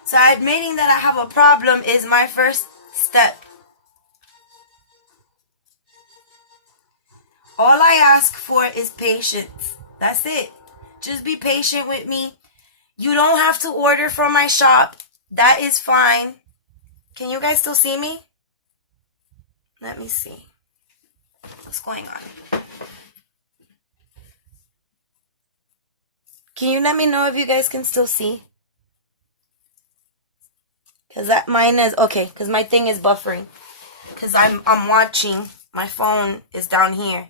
So admitting that I have a problem is my first step. All I ask for is patience. That's it. Just be patient with me. You don't have to order from my shop. That is fine. Can you guys still see me? Let me see. What's going on? Can you let me know if you guys can still see? Because mine is, okay, because my thing is buffering. Because I'm watching, my phone is down here.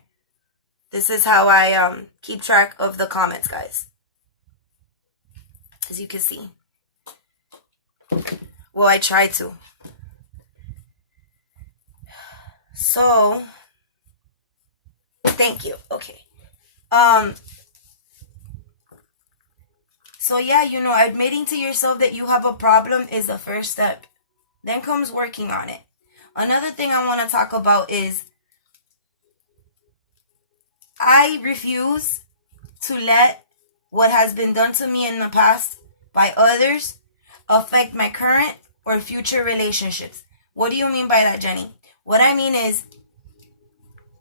This is how I keep track of the comments, guys. As you can see. Well, I try to. So, thank you. Okay. So yeah, admitting to yourself that you have a problem is the first step. Then comes working on it. Another thing I want to talk about is I refuse to let what has been done to me in the past by others affect my current or future relationships. What do you mean by that, Jenny? What I mean is,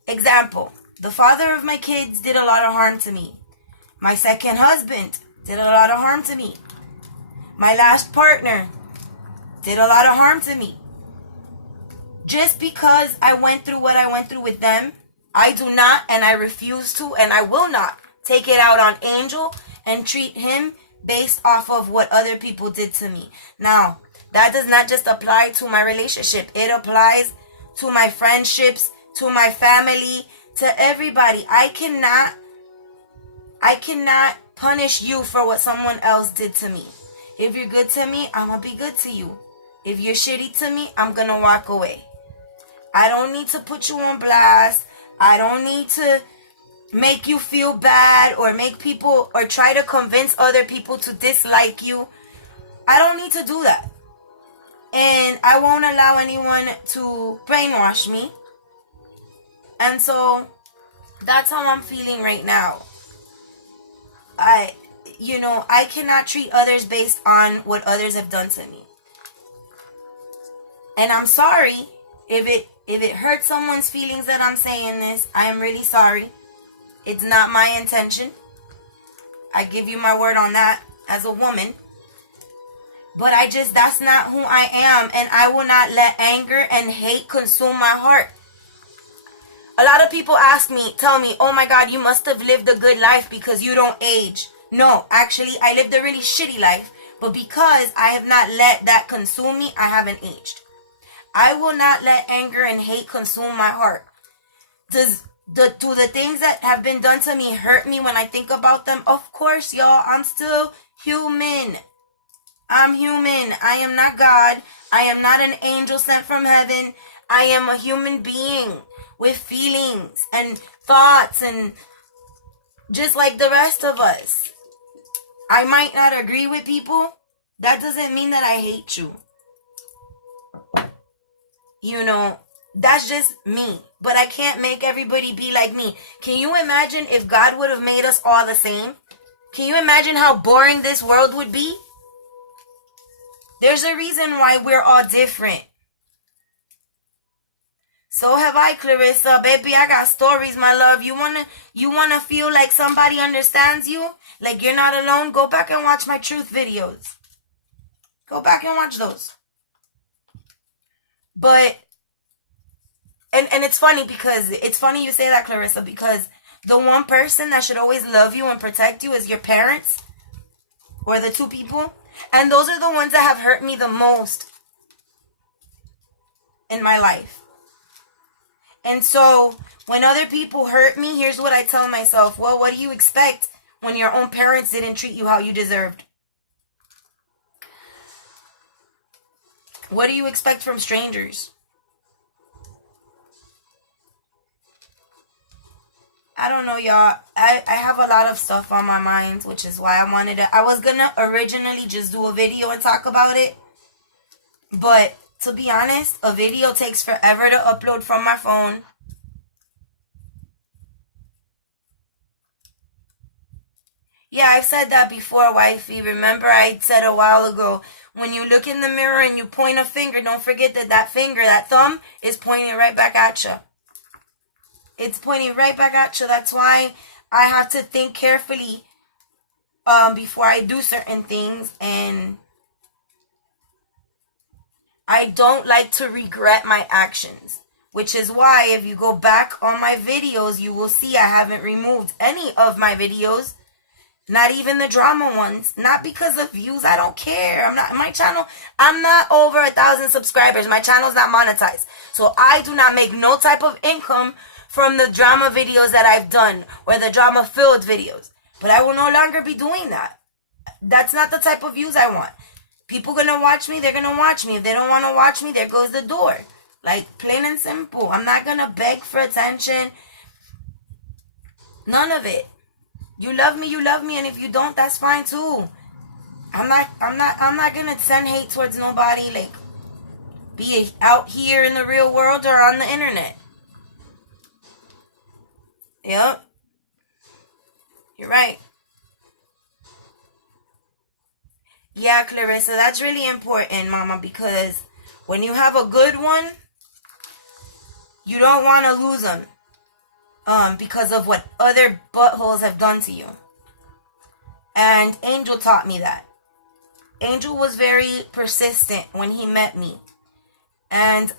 example, the father of my kids did a lot of harm to me. My second husband did a lot of harm to me. My last partner did a lot of harm to me. Just because I went through what I went through with them, I do not, and I refuse to, and I will not take it out on Angel and treat him based off of what other people did to me. Now, that does not just apply to my relationship. It applies to my friendships, to my family, to everybody. I cannot punish you for what someone else did to me. If you're good to me, I'm gonna be good to you. If you're shitty to me, I'm gonna walk away. I don't need to put you on blast. I don't need to make you feel bad or make people or try to convince other people to dislike you. I don't need to do that. And I won't allow anyone to brainwash me. And so that's how I'm feeling right now. I cannot treat others based on what others have done to me. And I'm sorry if it If it hurts someone's feelings that I'm saying this, I am really sorry. It's not my intention. I give you my word on that as a woman. But that's not who I am. And I will not let anger and hate consume my heart. A lot of people tell me, oh my God, you must have lived a good life because you don't age. No, actually, I lived a really shitty life. But because I have not let that consume me, I haven't aged. I will not let anger and hate consume my heart. Do the things that have been done to me hurt me when I think about them? Of course, y'all. I'm still human. I'm human. I am not God. I am not an angel sent from heaven. I am a human being with feelings and thoughts, and just like the rest of us. I might not agree with people. That doesn't mean that I hate you. You know, that's just me. But I can't make everybody be like me. Can you imagine if God would have made us all the same? Can you imagine how boring this world would be? There's a reason why we're all different. So have I, Clarissa. Baby, I got stories, my love. You wanna feel like somebody understands you? Like you're not alone? Go back and watch my truth videos. Go back and watch those. But, and it's funny because, it's funny you say that, Clarissa, because the one person that should always love you and protect you is your parents, or the two people. And those are the ones that have hurt me the most in my life. And so when other people hurt me, here's what I tell myself. Well, what do you expect when your own parents didn't treat you how you deserved? What do you expect from strangers? I don't know, y'all. I have a lot of stuff on my mind, which is why I was gonna originally just do a video and talk about it. But to be honest, a video takes forever to upload from my phone. Yeah, I've said that before, wifey. Remember I said a while ago, when you look in the mirror and you point a finger, don't forget that finger, that thumb, is pointing right back at you. It's pointing right back at you. That's why I have to think carefully before I do certain things. And I don't like to regret my actions. Which is why if you go back on my videos, you will see I haven't removed any of my videos. Not even the drama ones. Not because of views. I don't care. I'm not over 1,000 subscribers. My channel's not monetized. So I do not make no type of income from the drama videos that I've done, or the drama filled videos. But I will no longer be doing that. That's not the type of views I want. People gonna watch me, they're gonna watch me. If they don't want to watch me, there goes the door. Like, plain and simple. I'm not gonna beg for attention. None of it. You love me, and if you don't, that's fine too. I'm not gonna send hate towards nobody, like, be it out here in the real world or on the internet. Yep. You're right. Yeah, Clarissa, that's really important, Mama, because when you have a good one, you don't want to lose them. Because of what other buttholes have done to you. And Angel taught me that. Angel was very persistent when he met me. And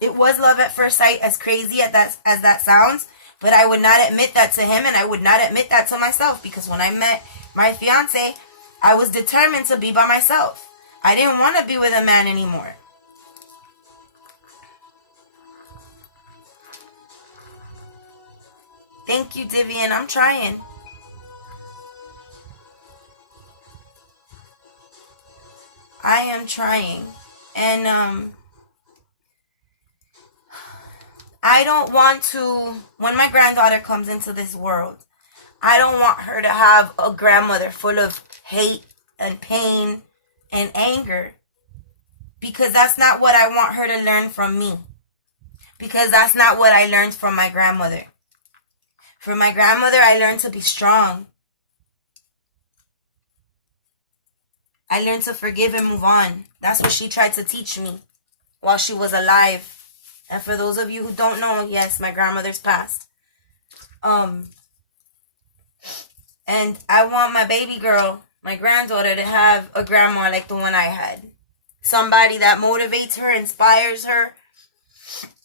it was love at first sight, as crazy as that sounds. But I would not admit that to him, and I would not admit that to myself. Because when I met my fiance, I was determined to be by myself. I didn't want to be with a man anymore. Thank you, Divian. I'm trying. I am trying. And I don't want to, when my granddaughter comes into this world, I don't want her to have a grandmother full of hate and pain and anger. Because that's not what I want her to learn from me. Because that's not what I learned from my grandmother. From my grandmother, I learned to be strong. I learned to forgive and move on. That's what she tried to teach me while she was alive. And for those of you who don't know, yes, my grandmother's passed. And I want my baby girl, my granddaughter, to have a grandma like the one I had. Somebody that motivates her, inspires her,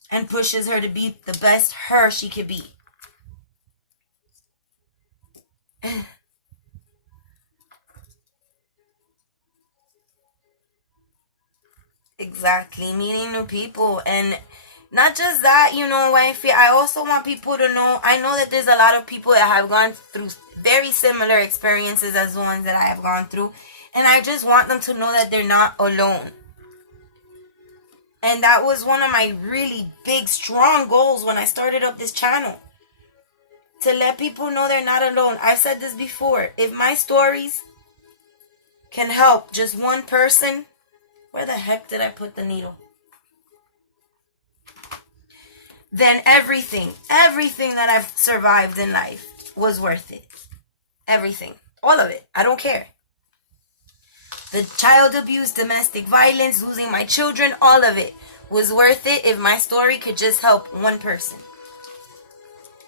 and pushes her to be the best her she could be. Exactly, meeting new people. And not just that, wifey, I also want people to know, I know that there's a lot of people that have gone through very similar experiences as the ones that I have gone through. And I just want them to know that they're not alone. And that was one of my really big, strong goals when I started up this channel. To let people know they're not alone. I've said this before. If my stories can help just one person, where the heck did I put the needle? Then everything that I've survived in life was worth it. Everything. All of it. I don't care. The child abuse, domestic violence, losing my children, all of it was worth it if my story could just help one person.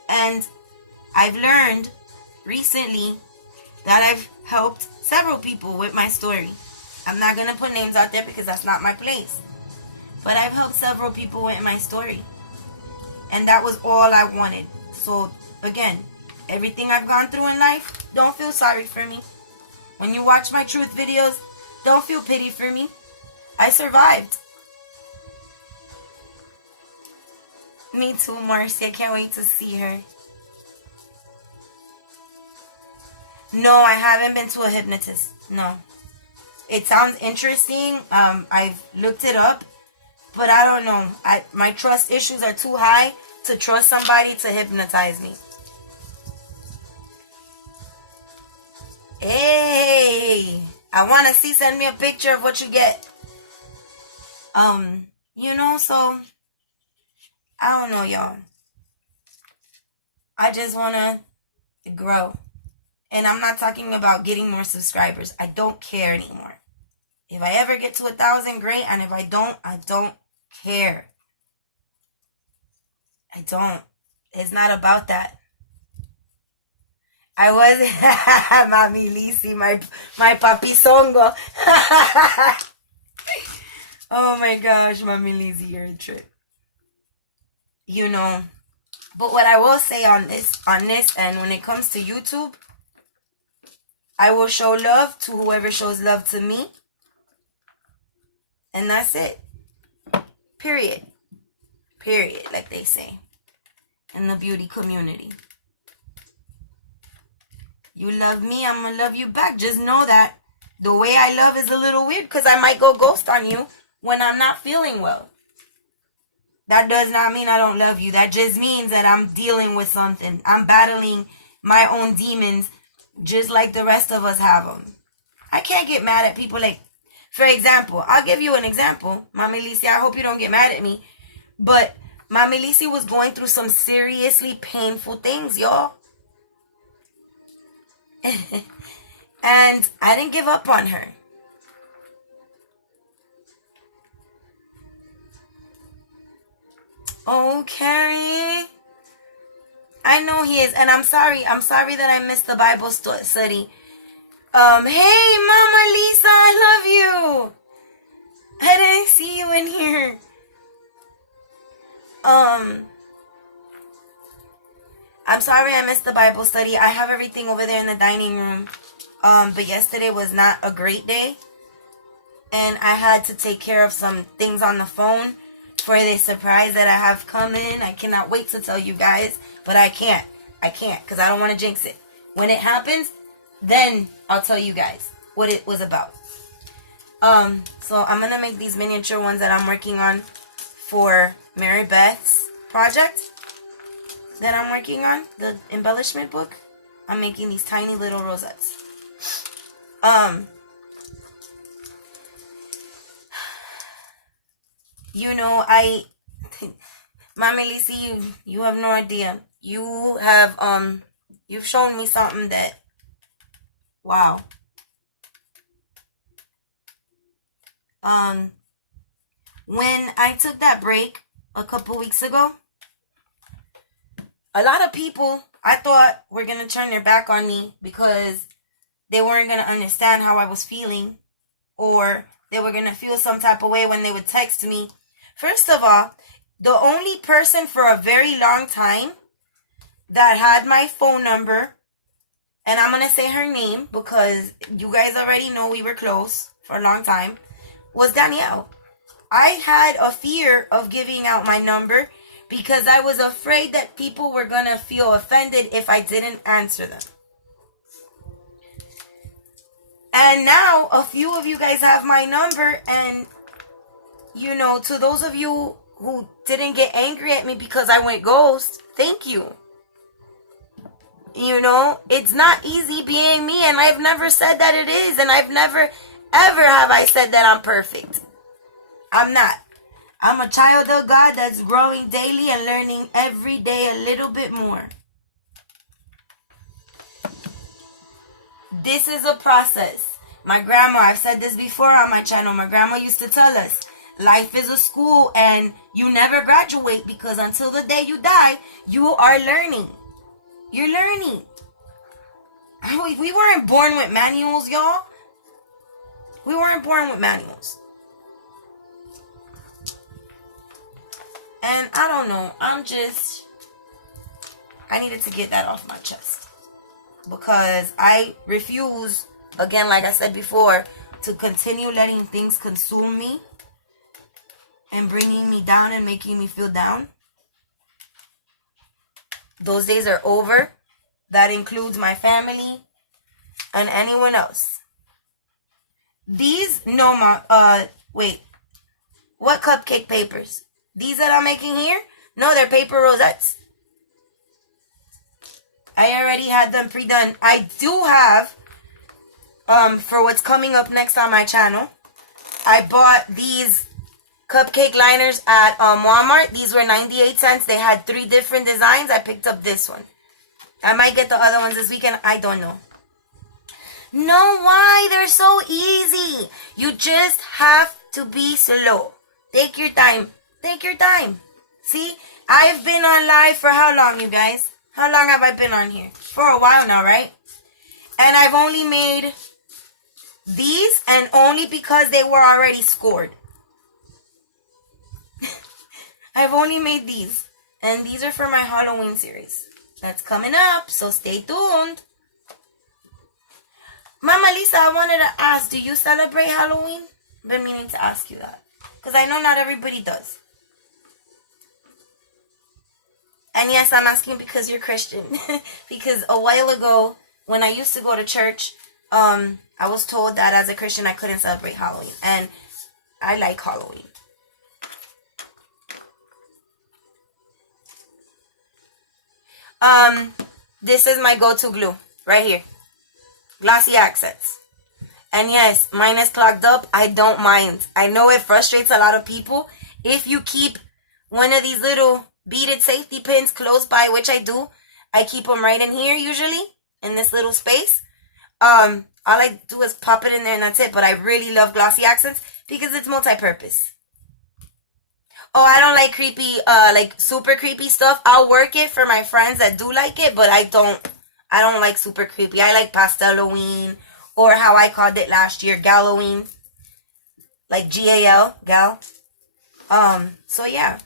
And I've learned recently that I've helped several people with my story. I'm not going to put names out there because that's not my place. But I've helped several people with my story. And that was all I wanted. So, again, everything I've gone through in life, don't feel sorry for me. When you watch my truth videos, don't feel pity for me. I survived. Me too, Marcy. I can't wait to see her. No, I haven't been to a hypnotist. No. It sounds interesting. I've looked it up. But I don't know. My trust issues are too high to trust somebody to hypnotize me. Hey, I want to see. Send me a picture of what you get. So I don't know, y'all. I just want to grow. And I'm not talking about getting more subscribers. I don't care anymore. If I ever get to 1,000, great. And if I don't care. I don't. It's not about that. I was Mami Lisi, my papi songo. Oh my gosh, Mami Lisi, you're a trip. But what I will say on this, and when it comes to YouTube, I will show love to whoever shows love to me. And that's it. Period. Period, like they say in the beauty community. You love me, I'm going to love you back. Just know that the way I love is a little weird because I might go ghost on you when I'm not feeling well. That does not mean I don't love you. That just means that I'm dealing with something. I'm battling my own demons just like the rest of us have them. I can't get mad at people like, for example, I'll give you an example. Mami Lisi, I hope you don't get mad at me. But Mami Lisi was going through some seriously painful things, y'all. And I didn't give up on her. Oh, Carrie. I know he is. And I'm sorry that I missed the Bible study. Hey, Mama Lisa, I love you. I didn't see you in here. I'm sorry I missed the Bible study. I have everything over there in the dining room. But yesterday was not a great day. And I had to take care of some things on the phone for the surprise that I have coming. I cannot wait to tell you guys. But I can't. Because I don't want to jinx it. When it happens, then I'll tell you guys what it was about. So I'm going to make these miniature ones that I'm working on for Mary Beth's project that I'm working on, the embellishment book. I'm making these tiny little rosettes. Mami Lisi, you have no idea. You have, you've shown me something that, wow. When I took that break a couple weeks ago. A lot of people, I thought, were going to turn their back on me because they weren't going to understand how I was feeling, or they were going to feel some type of way when they would text me. First of all, the only person for a very long time that had my phone number, and I'm going to say her name because you guys already know we were close for a long time, was Danielle. I had a fear of giving out my number because I was afraid that people were going to feel offended if I didn't answer them. And now a few of you guys have my number, and you know, to those of you who didn't get angry at me because I went ghost, thank you. You know, it's not easy being me, and I've never said that it is, and I've never ever have I said that I'm perfect. I'm not. I'm a child of God that's growing daily and learning every day a little bit more. This is a process. My grandma, I've said this before on my channel, my grandma used to tell us, life is a school and you never graduate because until the day you die, you are learning. You're learning. We weren't born with manuals, y'all. We weren't born with manuals. And I don't know. I needed to get that off my chest. Because I refuse, again, like I said before, to continue letting things consume me and bringing me down and making me feel down. Those days are over. That includes my family and anyone else. These, wait. What cupcake papers? These that I'm making here? No, they're paper rosettes. I already had them pre-done. I do have, for what's coming up next on my channel, I bought these cupcake liners at Walmart. These were 98 cents. They had 3 different designs. I picked up this one. I might get the other ones this weekend. I don't know. No, why? They're so easy. You just have to be slow. Take your time. Take your time. See? I've been on live for how long, you guys? How long have I been on here? For a while now, right? And I've only made these, and only because they were already scored. I've only made these. And these are for my Halloween series. That's coming up, so stay tuned. Mama Lisa, I wanted to ask, do you celebrate Halloween? I've been meaning to ask you that. Because I know not everybody does. And yes, I'm asking because you're Christian. Because a while ago, when I used to go to church, I was told that as a Christian I couldn't celebrate Halloween. And I like Halloween. This is my go-to glue. Right here. Glossy Accents. And yes, mine is clogged up. I don't mind. I know it frustrates a lot of people. If you keep one of these little beaded safety pins close by, which I do, I keep them right in here usually, in this little space. All I do is pop it in there and that's it. But I really love Glossy Accents because it's multi-purpose. Oh, I don't like creepy, like super creepy stuff. I'll work it for my friends that do like it, but I don't like super creepy. I like Pastel-Halloween, or how I called it last year, Galloween. Like G-A-L, gal. So yeah.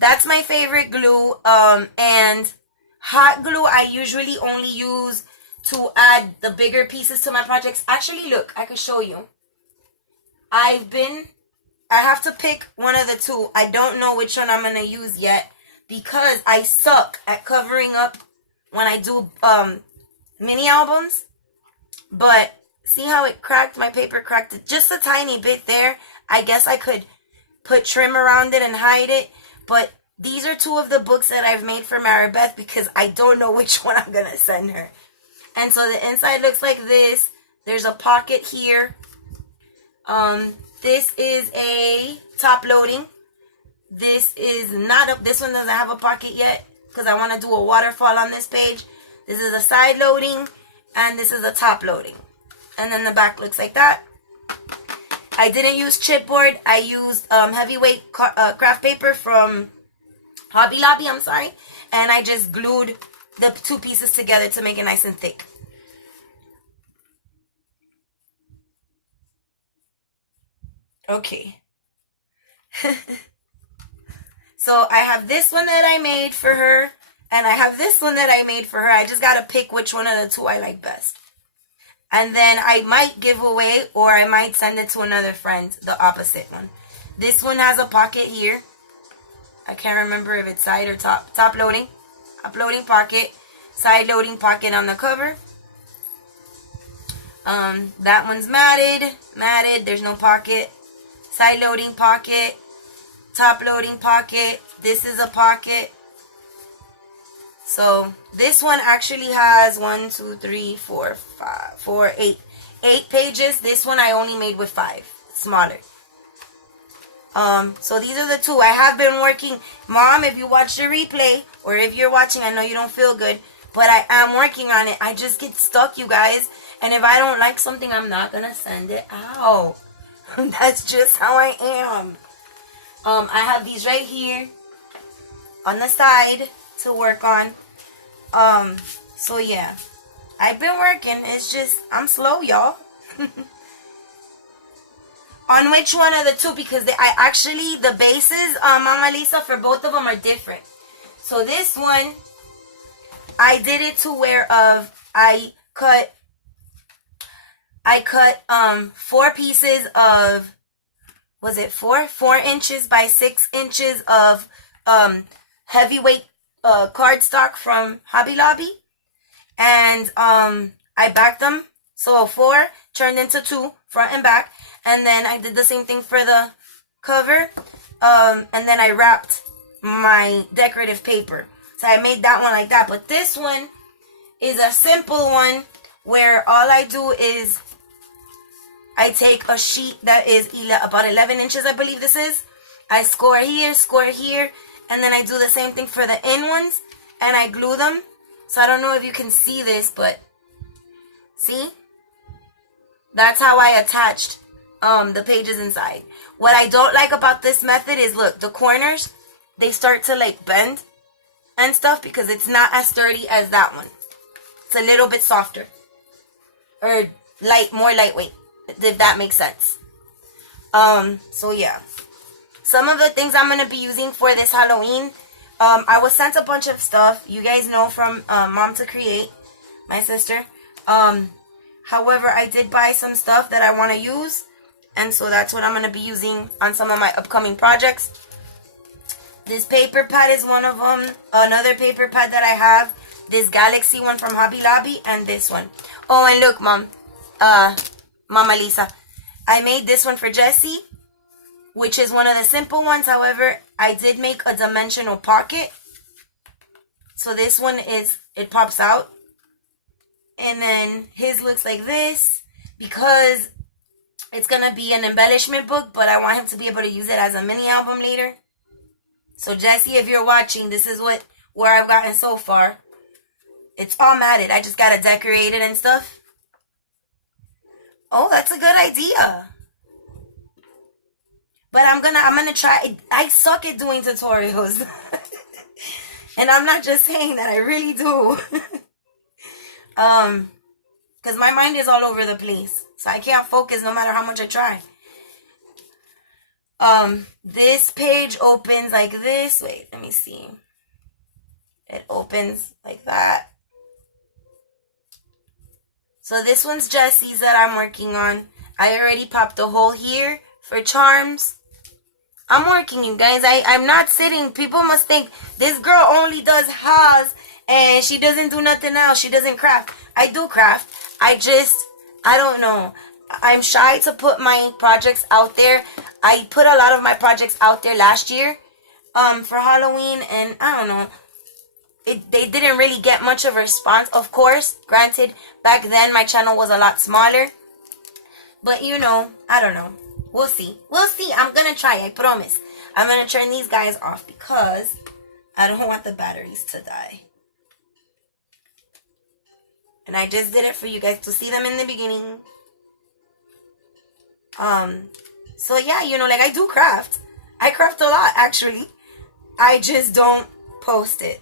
That's my favorite glue. And hot glue I usually only use to add the bigger pieces to my projects. Actually, look, I can show you. I have to pick one of the two. I don't know which one I'm going to use yet because I suck at covering up when I do mini albums. But see how it cracked? My paper cracked it just a tiny bit there. I guess I could put trim around it and hide it. But these are 2 of the books that I've made for Maribeth because I don't know which one I'm going to send her. And so the inside looks like this. There's a pocket here. This is a top loading. This is not this one doesn't have a pocket yet because I want to do a waterfall on this page. This is a side loading and this is a top loading. And then the back looks like that. I didn't use chipboard. I used heavyweight craft paper from Hobby Lobby, I'm sorry. And I just glued the two pieces together to make it nice and thick. Okay. So I have this one that I made for her, and I have this one that I made for her. I just gotta pick which one of the two I like best. And then I might give away, or I might send it to another friend, the opposite one. This one has a pocket here. I can't remember if it's side or top. Top loading. Top loading pocket. Side loading pocket on the cover. That one's matted. Matted. There's no pocket. Side loading pocket. Top loading pocket. This is a pocket. So this one actually has 1, 2, 3, 4, 5, 4, 8. 8 pages. This one I only made with 5. Smaller. So these are the two. I have been working. Mom, if you watch the replay, or if you're watching, I know you don't feel good, but I am working on it. I just get stuck, you guys. And if I don't like something, I'm not gonna send it out. That's just how I am. I have these right here on the side to work on. So yeah, I've been working. It's just, I'm slow, y'all. On which one of the two? Because I actually, the bases, Mama Lisa, for both of them are different. So this one, I did it to where I cut 4 pieces of, was it 4 inches by 6 inches of heavyweight cardstock from Hobby Lobby, and I backed them, so 4 turned into 2 front and back, and then I did the same thing for the cover, and then I wrapped my decorative paper. So I made that one like that. But this one is a simple one where all I do is I take a sheet that is about 11 inches, I believe this is. I score here, and then I do the same thing for the in ones, and I glue them. So I don't know if you can see this, but see? That's how I attached the pages inside. What I don't like about this method is, look, the corners, they start to like bend and stuff because it's not as sturdy as that one. It's a little bit softer, or more lightweight, if that makes sense. So yeah, some of the things I'm going to be using for this Halloween, I was sent a bunch of stuff, you guys know, from Mom to Create, my sister. However, I did buy some stuff that I want to use, and so that's what I'm going to be using on some of my upcoming projects. This paper pad is one of them. Another paper pad that I have, this Galaxy one from Hobby Lobby, and this one. Oh, and look, Mom, Mama Lisa, I made this one for Jessie, which is one of the simple ones. However, I did make a dimensional pocket. So this one is, it pops out. And then his looks like this, because it's going to be an embellishment book, but I want him to be able to use it as a mini album later. So Jessie, if you're watching, this is where I've gotten so far. It's all matted. I just got to decorate it and stuff. Oh, that's a good idea. But I'm gonna try. I suck at doing tutorials. And I'm not just saying that, I really do. Because my mind is all over the place. So I can't focus no matter how much I try. This page opens like this. Wait, let me see. It opens like that. So this one's Jessie's that I'm working on. I already popped a hole here for charms. I'm working, you guys. I'm not sitting. People must think this girl only does hauls and she doesn't do nothing else. She doesn't craft. I do craft. I don't know. I'm shy to put my projects out there. I put a lot of my projects out there last year for Halloween, and I don't know. They didn't really get much of a response. Of course, granted, back then my channel was a lot smaller. But you know, I don't know. We'll see. We'll see. I'm going to try. I promise. I'm going to turn these guys off because I don't want the batteries to die. And I just did it for you guys to see them in the beginning. So yeah, you know, like I do craft. I craft a lot, actually. I just don't post it.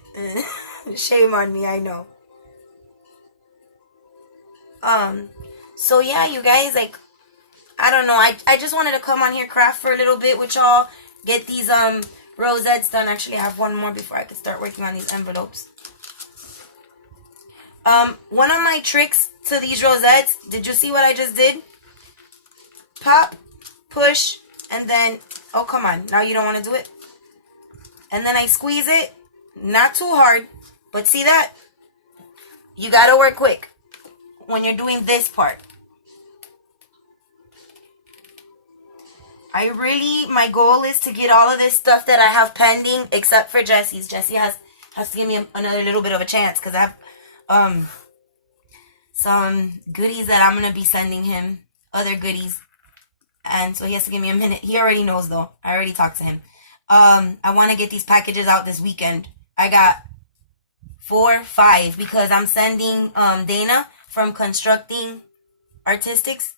Shame on me, I know. So yeah, you guys, like, I don't know. I just wanted to come on here, craft for a little bit with y'all. Get these rosettes done. Actually, I have one more before I can start working on these envelopes. One of my tricks to these rosettes, did you see what I just did? Pop, push, and then, oh come on, now you don't want to do it? And then I squeeze it, not too hard, but see that? You gotta work quick when you're doing this part. My goal is to get all of this stuff that I have pending, except for Jesse's. Jesse has to give me another little bit of a chance, because I have some goodies that I'm going to be sending him, other goodies, and so he has to give me a minute. He already knows, though. I already talked to him. I want to get these packages out this weekend. I got 4, 5, because I'm sending Dana from Constructing Artistics.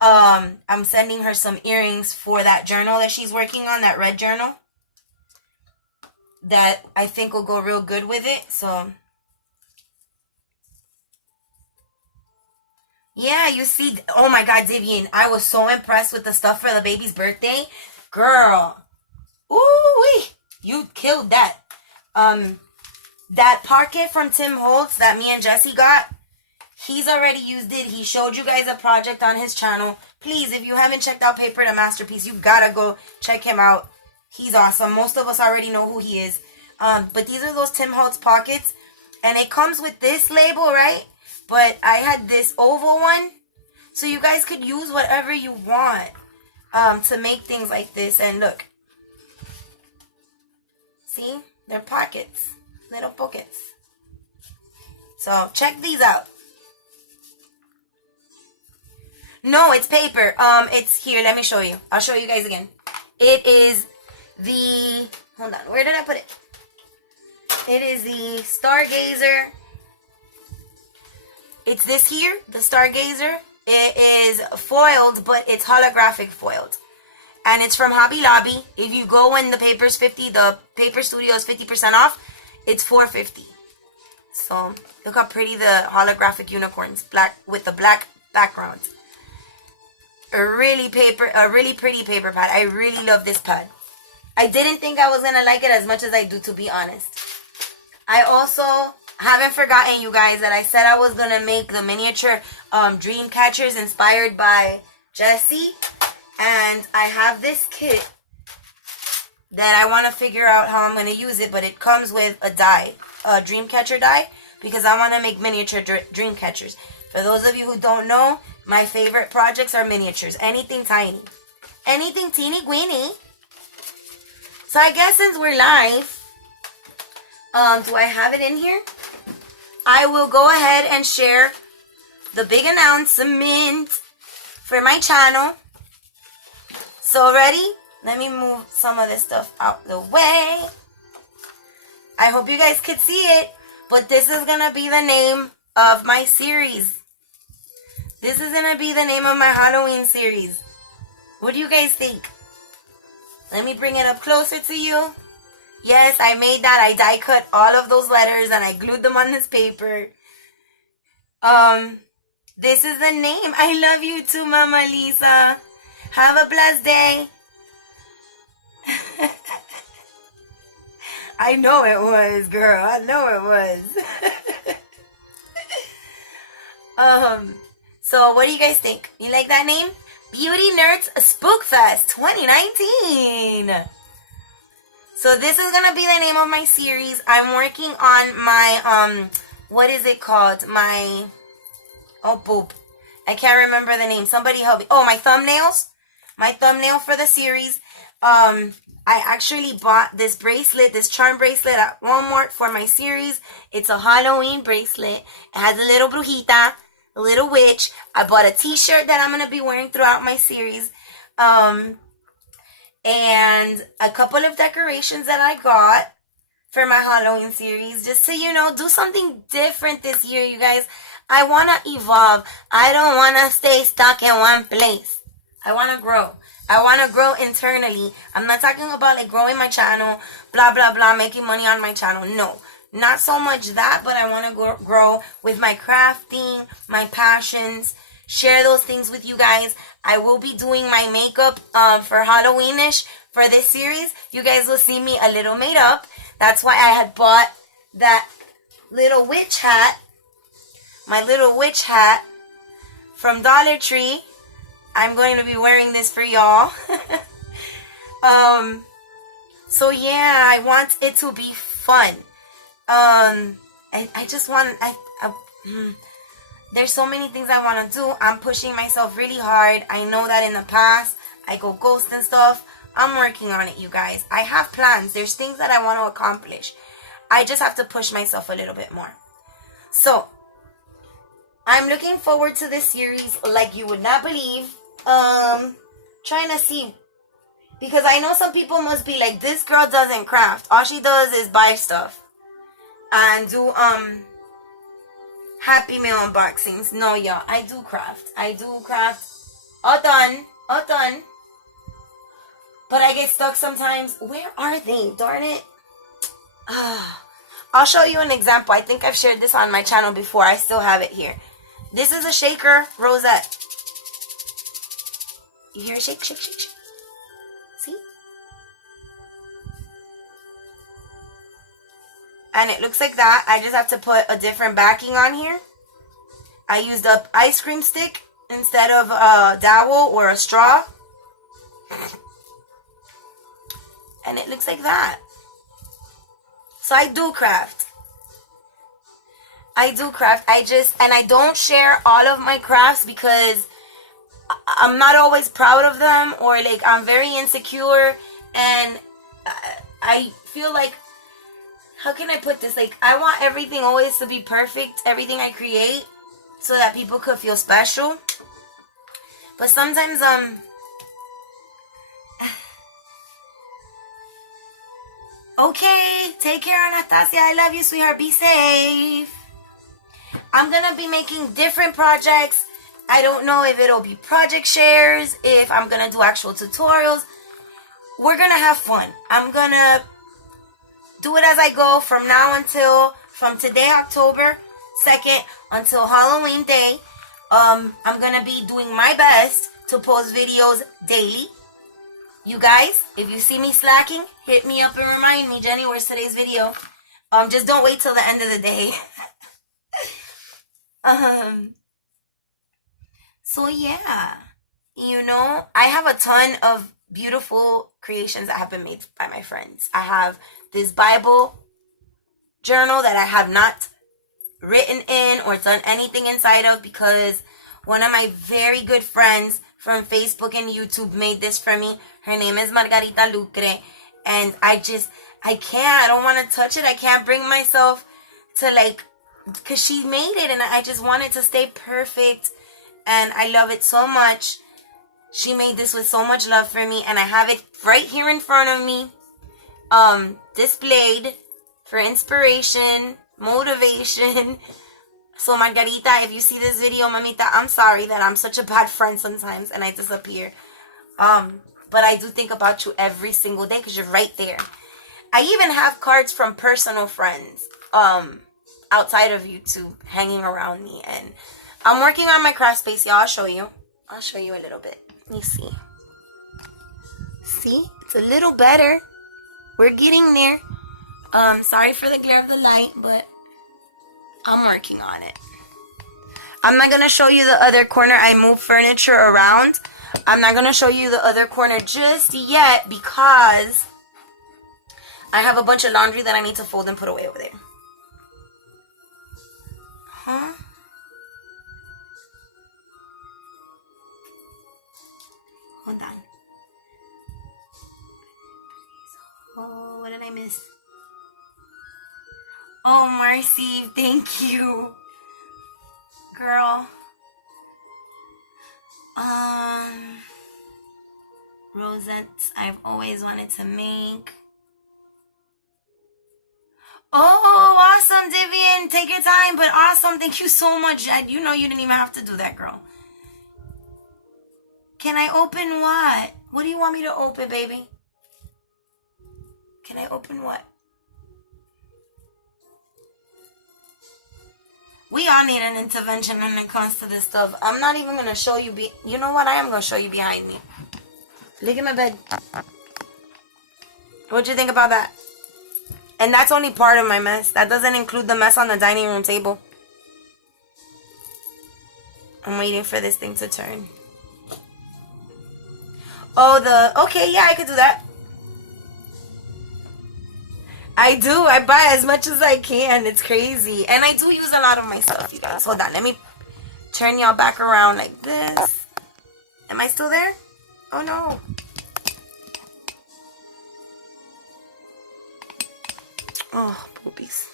I'm sending her some earrings for that journal that she's working on, that red journal, that I think will go real good with it. So yeah, you see, oh my God, Vivian, I was so impressed with the stuff for the baby's birthday. Girl, ooh-wee, you killed that. That pocket from Tim Holtz that me and Jesse got, he's already used it. He showed you guys a project on his channel. Please, if you haven't checked out Paper to Masterpiece, you gotta go check him out. He's awesome. Most of us already know who he is. But these are those Tim Holtz pockets. And it comes with this label, right? But I had this oval one. So you guys could use whatever you want to make things like this. And look. See? They're pockets. Little pockets. So check these out. No, it's paper. It's here. Let me show you. I'll show you guys again. It is the... Hold on. Where did I put it? It is the Stargazer. It's this here, the Stargazer. It is foiled, but it's holographic foiled. And it's from Hobby Lobby. If you go when the paper's 50, the Paper Studio is 50% off. It's $4.50. So, look how pretty the holographic unicorns, black with the black background. A really pretty paper pad. I really love this pad. I didn't think I was going to like it as much as I do, to be honest. I also haven't forgotten, you guys, that I said I was going to make the miniature dream catchers inspired by Jesse. And I have this kit that I want to figure out how I'm going to use it. But it comes with a die, a dream catcher die, because I want to make miniature dream catchers. For those of you who don't know, my favorite projects are miniatures. Anything tiny. Anything teeny-weeny. So I guess since we're live, do I have it in here? I will go ahead and share the big announcement for my channel. So ready? Let me move some of this stuff out the way. I hope you guys could see it, but this is going to be the name of my series. This is going to be the name of my Halloween series. What do you guys think? Let me bring it up closer to you. Yes, I made that. I die cut all of those letters and I glued them on this paper. This is the name. I love you too, Mama Lisa. Have a blessed day. I know it was, girl. I know it was. So what do you guys think? You like that name? Beauty Nerds Spookfest 2019. So this is going to be the name of my series. I'm working on my, what is it called? My, oh, boop. I can't remember the name. Somebody help me. Oh, my thumbnails. My thumbnail for the series. I actually bought this bracelet, this charm bracelet at Walmart for my series. It's a Halloween bracelet. It has a little brujita, a little witch. I bought a t-shirt that I'm going to be wearing throughout my series. And a couple of decorations that I got for my Halloween series. Just to, you know, do something different this year, you guys. I want to evolve. I don't want to stay stuck in one place. I want to grow. I want to grow internally. I'm not talking about like growing my channel, blah, blah, blah, making money on my channel. No, not so much that, but I want to grow with my crafting, my passions, share those things with you guys. I will be doing my makeup for Halloweenish for this series. You guys will see me a little made up. That's why I had bought that little witch hat, my little witch hat from Dollar Tree. I'm going to be wearing this for y'all. So yeah, I want it to be fun. I just want, there's so many things I want to do. I'm pushing myself really hard. I know that in the past, I go ghost and stuff. I'm working on it, you guys. I have plans. There's things that I want to accomplish. I just have to push myself a little bit more. So, I'm looking forward to this series like you would not believe. Trying to see, because I know some people must be like, this girl doesn't craft. All she does is buy stuff and do Happy Meal unboxings. No, y'all, I do craft. All done. But I get stuck sometimes. Where are they? Darn it. I'll show you an example. I think I've shared this on my channel before. I still have it here. This is a shaker rosette. You hear it? Shake, shake, shake, shake. See? And it looks like that. I just have to put a different backing on here. I used an ice cream stick instead of a dowel or a straw. And it looks like that. So I do craft. I don't share all of my crafts because I'm not always proud of them, or like I'm very insecure, and I feel like, how can I put this? Like, I want everything always to be perfect, everything I create, so that people could feel special. But sometimes, okay, take care, Anastasia. I love you, sweetheart. Be safe. I'm gonna be making different projects. I don't know if it'll be project shares, if I'm gonna do actual tutorials. We're gonna have fun. I'm gonna do it as I go from today, October 2nd, until Halloween Day. I'm gonna be doing my best to post videos daily. You guys, if you see me slacking, hit me up and remind me, Jenny, where's today's video? Just don't wait till the end of the day. So yeah, I have a ton of beautiful creations that have been made by my friends. I have this Bible journal that I have not written in or done anything inside of, because one of my very good friends from Facebook and YouTube made this for me. Her name is Margarita Lucre, and I don't want to touch it. I can't bring myself to because she made it, and I just want it to stay perfect, and I love it so much. She made this with so much love for me, and I have it right here in front of me, displayed for inspiration, motivation. So Margarita, if you see this video, mamita, I'm sorry that I'm such a bad friend sometimes and I disappear. But I do think about you every single day because you're right there. I even have cards from personal friends outside of YouTube hanging around me, and I'm working on my craft space, y'all. I'll show you a little bit. Let me see. See? It's a little better. We're getting there. Sorry for the glare of the light, but I'm working on it. I'm not going to show you the other corner. I moved furniture around. I'm not going to show you the other corner just yet because I have a bunch of laundry that I need to fold and put away over there. Huh? Hold on. Oh, what did I miss? Oh, Marcy, thank you. Girl. Rosettes I've always wanted to make. Oh, awesome, Vivian. Take your time, but awesome. Thank you so much. You didn't even have to do that, girl. Can I open what? What do you want me to open, baby? Can I open what? We all need an intervention when it comes to this stuff. I'm not even going to show you. You know what? I am going to show you behind me. Look at my bed. What'd you think about that? And that's only part of my mess. That doesn't include the mess on the dining room table. I'm waiting for this thing to turn. Oh, okay, yeah, I could do that. I do. I buy as much as I can. It's crazy. And I do use a lot of my stuff, you guys. Hold on. Let me turn y'all back around like this. Am I still there? Oh, no. Oh, boobies.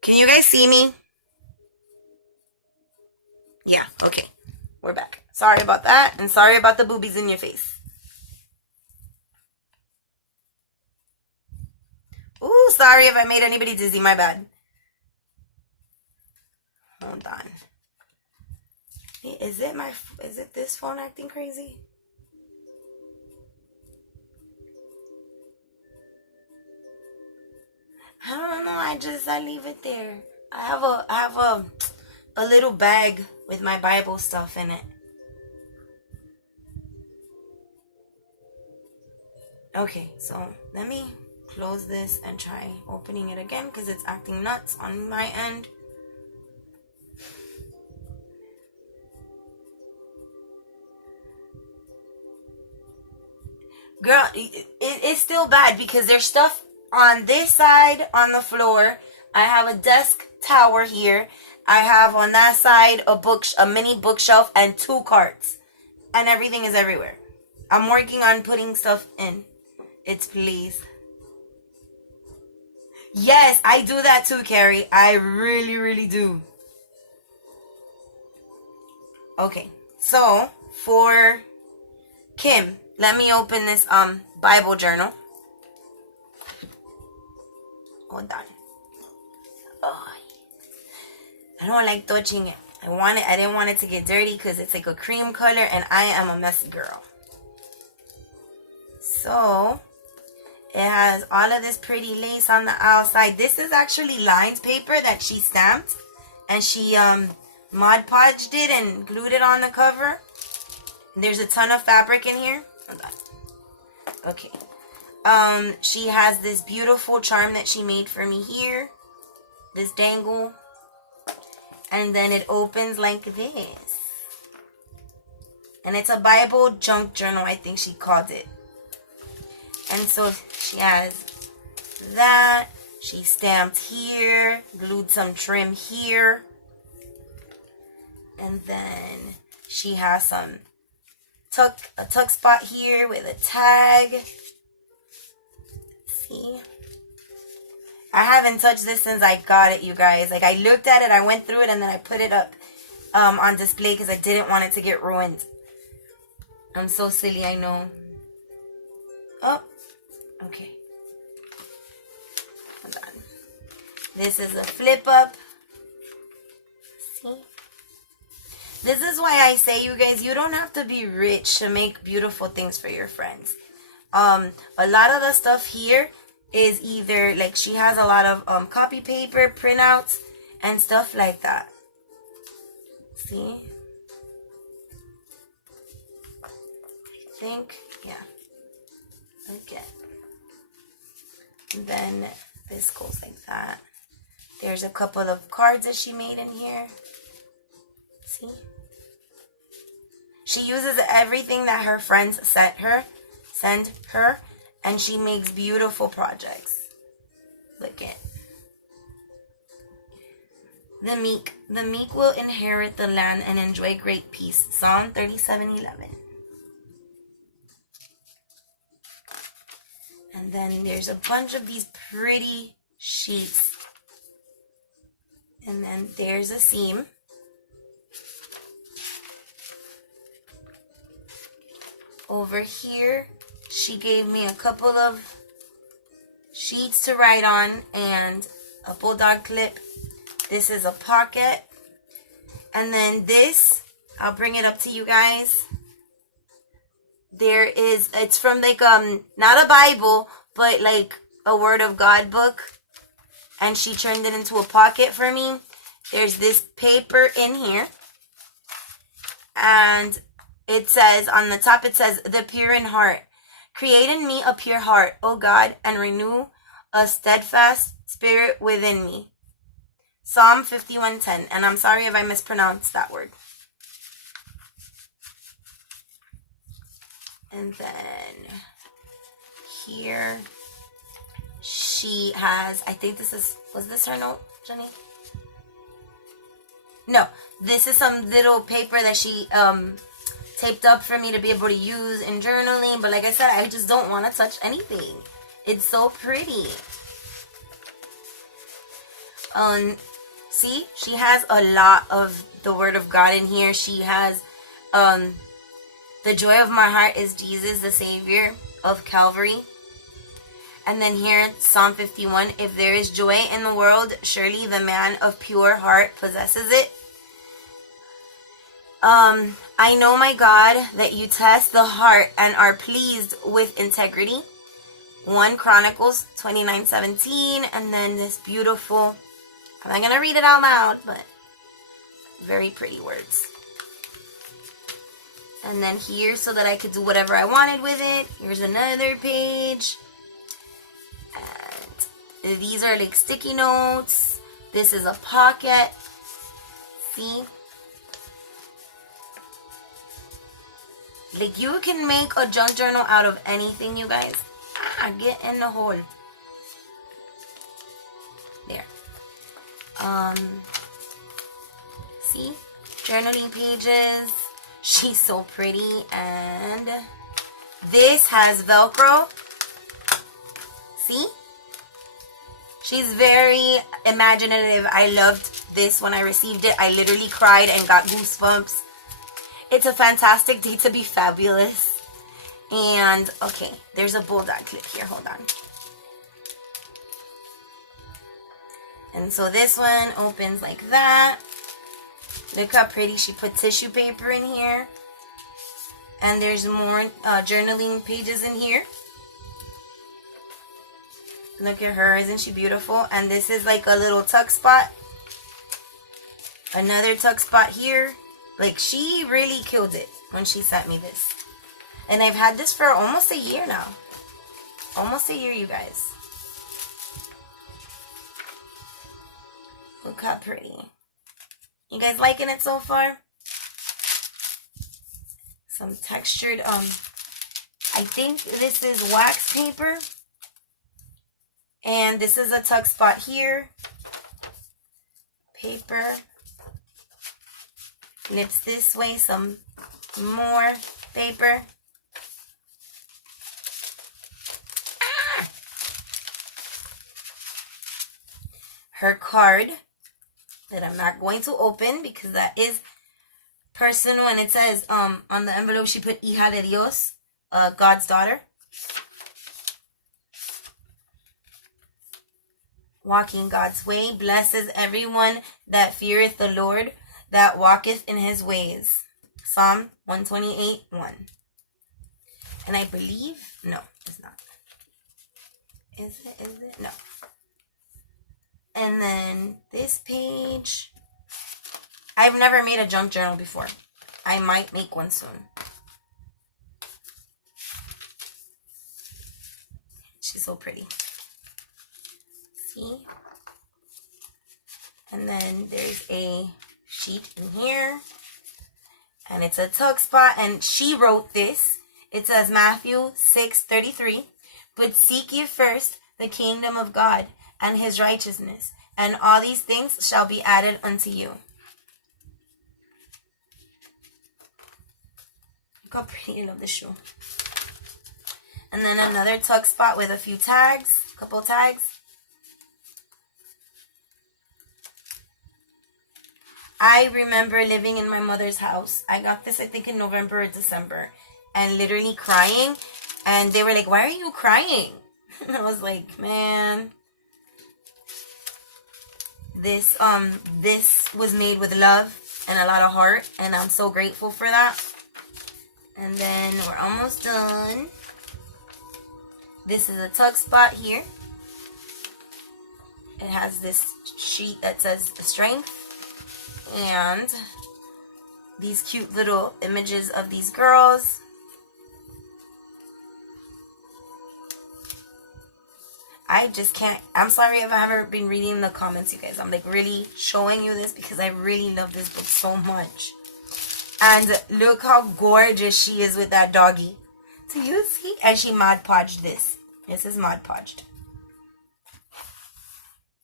Can you guys see me? Yeah, okay. We're back. Sorry about that. And sorry about the boobies in your face. Ooh, sorry if I made anybody dizzy. My bad. Hold on. Is it this phone acting crazy? I don't know. I leave it there. I have a little bag with my Bible stuff in it. Okay, so let me close this and try opening it again because it's acting nuts on my end. Girl, it's still bad because there's stuff on this side on the floor. I have a desk tower here. I have on that side a mini bookshelf and 2 carts. And everything is everywhere. I'm working on putting stuff in. It's please. Yes, I do that too, Carrie. I really, really do. Okay, so for Kim, let me open this Bible journal. Hold on. Oh, I don't like touching it. I didn't want it to get dirty because it's like a cream color and I am a messy girl. So it has all of this pretty lace on the outside. This is actually lined paper that she stamped and she Mod Podged it and glued it on the cover. There's a ton of fabric in here. Hold on. Okay. She has this beautiful charm that she made for me here. This dangle. And then it opens like this. And it's a Bible junk journal, I think she called it. And so she has that. She stamped here. Glued some trim here. And then she has some a tuck spot here with a tag. See? I haven't touched this since I got it, you guys. Like, I looked at it, I went through it, and then I put it up on display because I didn't want it to get ruined. I'm so silly, I know. Oh, okay. Hold on. This is a flip up. See? This is why I say, you guys, you don't have to be rich to make beautiful things for your friends. A lot of the stuff here is either, like, she has a lot of copy paper, printouts, and stuff like that. See? I think, yeah. Okay. And then this goes like that. There's a couple of cards that she made in here. See? She uses everything that her friends send her, and she makes beautiful projects. Look at the meek will inherit the land and enjoy great peace. Psalm 37:11. And then there's a bunch of these pretty sheets. And then there's a seam. Over here, she gave me a couple of sheets to write on and a bulldog clip. This is a pocket. And then this, I'll bring it up to you guys. It's from like, not a Bible, but like a Word of God book. And she turned it into a pocket for me. There's this paper in here. And it says, on the top it says, the pure in heart. Create in me a pure heart, O God, and renew a steadfast spirit within me. Psalm 51:10. And I'm sorry if I mispronounced that word. And then here she has, I think was this her note, Jenny? No, this is some little paper that she taped up for me to be able to use in journaling. But like I said, I just don't want to touch anything. It's so pretty. See, she has a lot of the Word of God in here. She has the joy of my heart is Jesus, the Savior of Calvary. And then here, Psalm 51, if there is joy in the world, surely the man of pure heart possesses it. I know, my God, that you test the heart and are pleased with integrity. 1 Chronicles 29:17. And then this beautiful, I'm not going to read it out loud, but very pretty words. And then here, so that I could do whatever I wanted with it. Here's another page. And these are like sticky notes. This is a pocket. See? Like, you can make a junk journal out of anything, you guys. Get in the hole. There. See? Journaling pages. She's so pretty. And this has Velcro. See? She's very imaginative. I loved this when I received it. I literally cried and got goosebumps. It's a fantastic day to be fabulous. And, okay, there's a bulldog clip here. Hold on. And so this one opens like that. Look how pretty she put tissue paper in here. And there's more journaling pages in here. Look at her. Isn't she beautiful? And this is like a little tuck spot. Another tuck spot here. Like, she really killed it when she sent me this. And I've had this for almost a year now. Almost a year, you guys. Look how pretty. You guys liking it so far? Some textured, I think this is wax paper. And this is a tuck spot here. Paper. Flips this way, some more paper. Her card that I'm not going to open because that is personal, and it says on the envelope she put Hija de Dios, God's daughter. Walking God's way, blesses everyone that feareth the Lord, that walketh in his ways. Psalm 128:1. And I believe, no, it's not. Is it? No. And then this page, I've never made a junk journal before. I might make one soon. She's so pretty. See? And then there's a sheet in here. And it's a tuck spot. And she wrote this. It says Matthew 6:33. But seek ye first the kingdom of God and his righteousness, and all these things shall be added unto you. Look how pretty. I love this shoe. And then another tuck spot with a few tags, a couple tags. I remember living in my mother's house. I got this, I think, in November or December, and literally crying. And they were like, "Why are you crying?" And I was like, man, this was made with love. and a lot of heart, and I'm so grateful for that. And then we're almost done. This is a tuck spot here. It has this sheet that says strength and these cute little images of these girls. I just can't. I'm sorry if I haven't been reading the comments, you guys. I'm like really showing you this because I really love this book so much. And look how gorgeous she is with that doggy. Do you see? And she Mod Podged this. This is Mod Podged.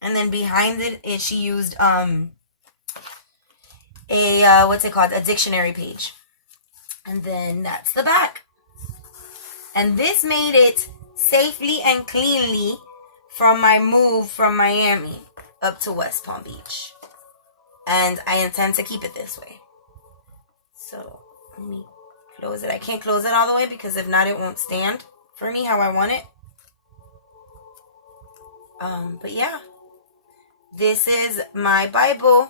And then behind it, she used what's it called? A dictionary page. And then that's the back. And this made it safely and cleanly from my move from Miami up to West Palm Beach. And I intend to keep it this way. So let me close it. I can't close it all the way because if not, it won't stand for me how I want it. But yeah, this is my Bible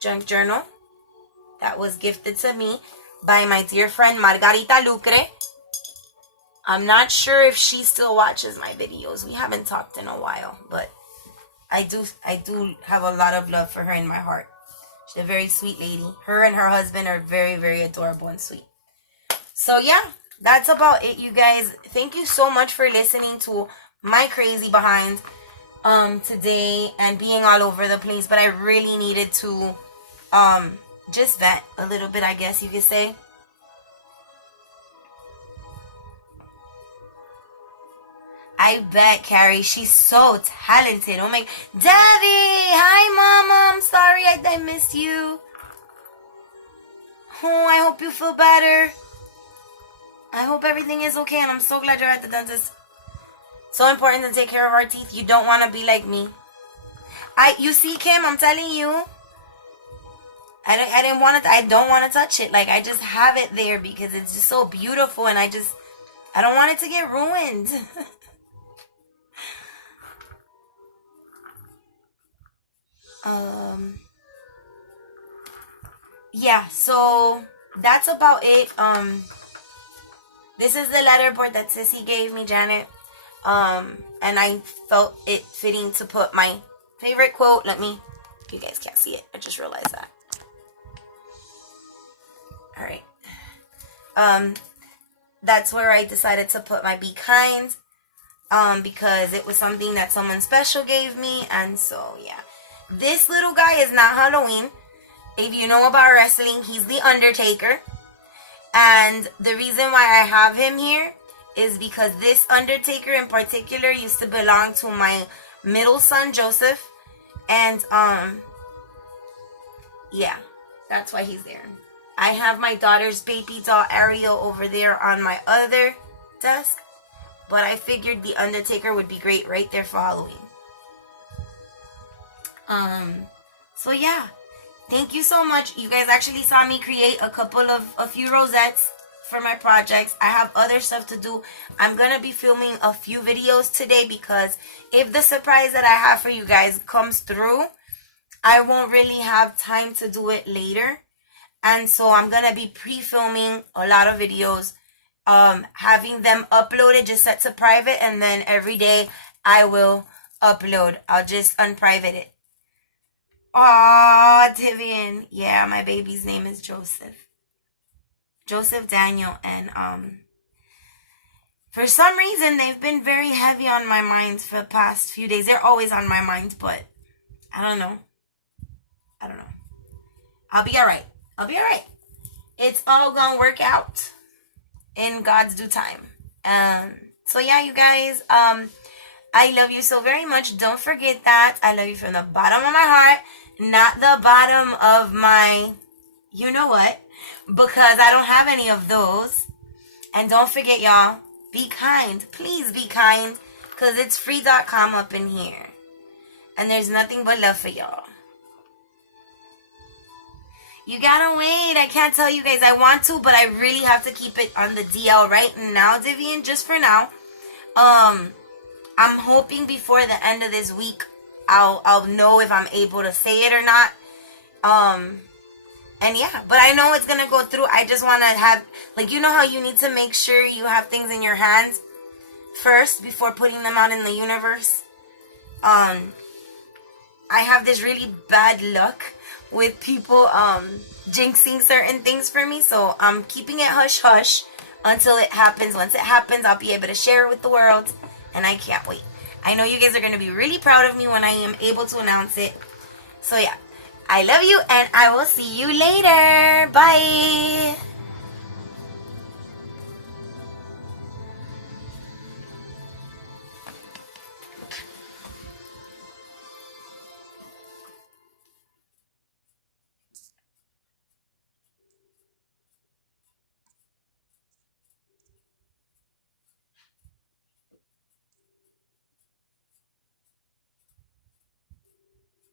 junk journal that was gifted to me by my dear friend Margarita Lucre. I'm not sure if she still watches my videos. We haven't talked in a while, but I do have a lot of love for her in my heart. She's a very sweet lady. Her and her husband are very, very adorable and sweet. So yeah, that's about it, you guys. Thank you so much for listening to my crazy behind today and being all over the place. But I really needed to just vent a little bit, I guess you could say. I bet, Carrie, she's so talented. Oh my, Debbie, hi, Mama. I'm sorry I missed you. Oh, I hope you feel better. I hope everything is okay, and I'm so glad you're at the dentist. So important to take care of our teeth. You don't want to be like me. You see, Kim, I'm telling you. I don't want to touch it. Like, I just have it there because it's just so beautiful, and I don't want it to get ruined. Yeah, so that's about it. This is the letterboard that Sissy gave me, Janet. And I felt it fitting to put my favorite quote. You guys can't see it. I just realized that. All right. That's where I decided to put my Be Kind. Because it was something that someone special gave me. And so, yeah. This little guy is not Halloween. If you know about wrestling, he's the Undertaker. And the reason why I have him here is because this Undertaker in particular used to belong to my middle son, Joseph. And, yeah, that's why he's there. I have my daughter's baby doll, Ariel, over there on my other desk. But I figured the Undertaker would be great right there for Halloween. So yeah, thank you so much. You guys actually saw me create a few rosettes for my projects. I have other stuff to do. I'm gonna be filming a few videos today because if the surprise that I have for you guys comes through, I won't really have time to do it later. And so I'm gonna be pre-filming a lot of videos, having them uploaded just set to private, and then every day I will upload. I'll just unprivate it. Aw, Tivian. Yeah, my baby's name is Joseph. Joseph Daniel. And for some reason, they've been very heavy on my mind for the past few days. They're always on my mind, but I don't know. I'll be alright. It's all gonna work out in God's due time. So yeah, you guys, I love you so very much. Don't forget that. I love you from the bottom of my heart. Not the bottom of my, you know what, because I don't have any of those. And don't forget, y'all, be kind. Please be kind, because it's free.com up in here. And there's nothing but love for y'all. You gotta wait. I can't tell you guys. I want to, but I really have to keep it on the DL right now, Divian, just for now. I'm hoping before the end of this week I'll know if I'm able to say it or not. And yeah, but I know it's gonna go through. I just want to have, like, you know how you need to make sure you have things in your hands first before putting them out in the universe. I have this really bad luck with people jinxing certain things for me, so I'm keeping it hush hush until it happens. Once it happens, I'll be able to share it with the world, and I can't wait. I know you guys are going to be really proud of me when I am able to announce it. So yeah, I love you, and I will see you later. Bye.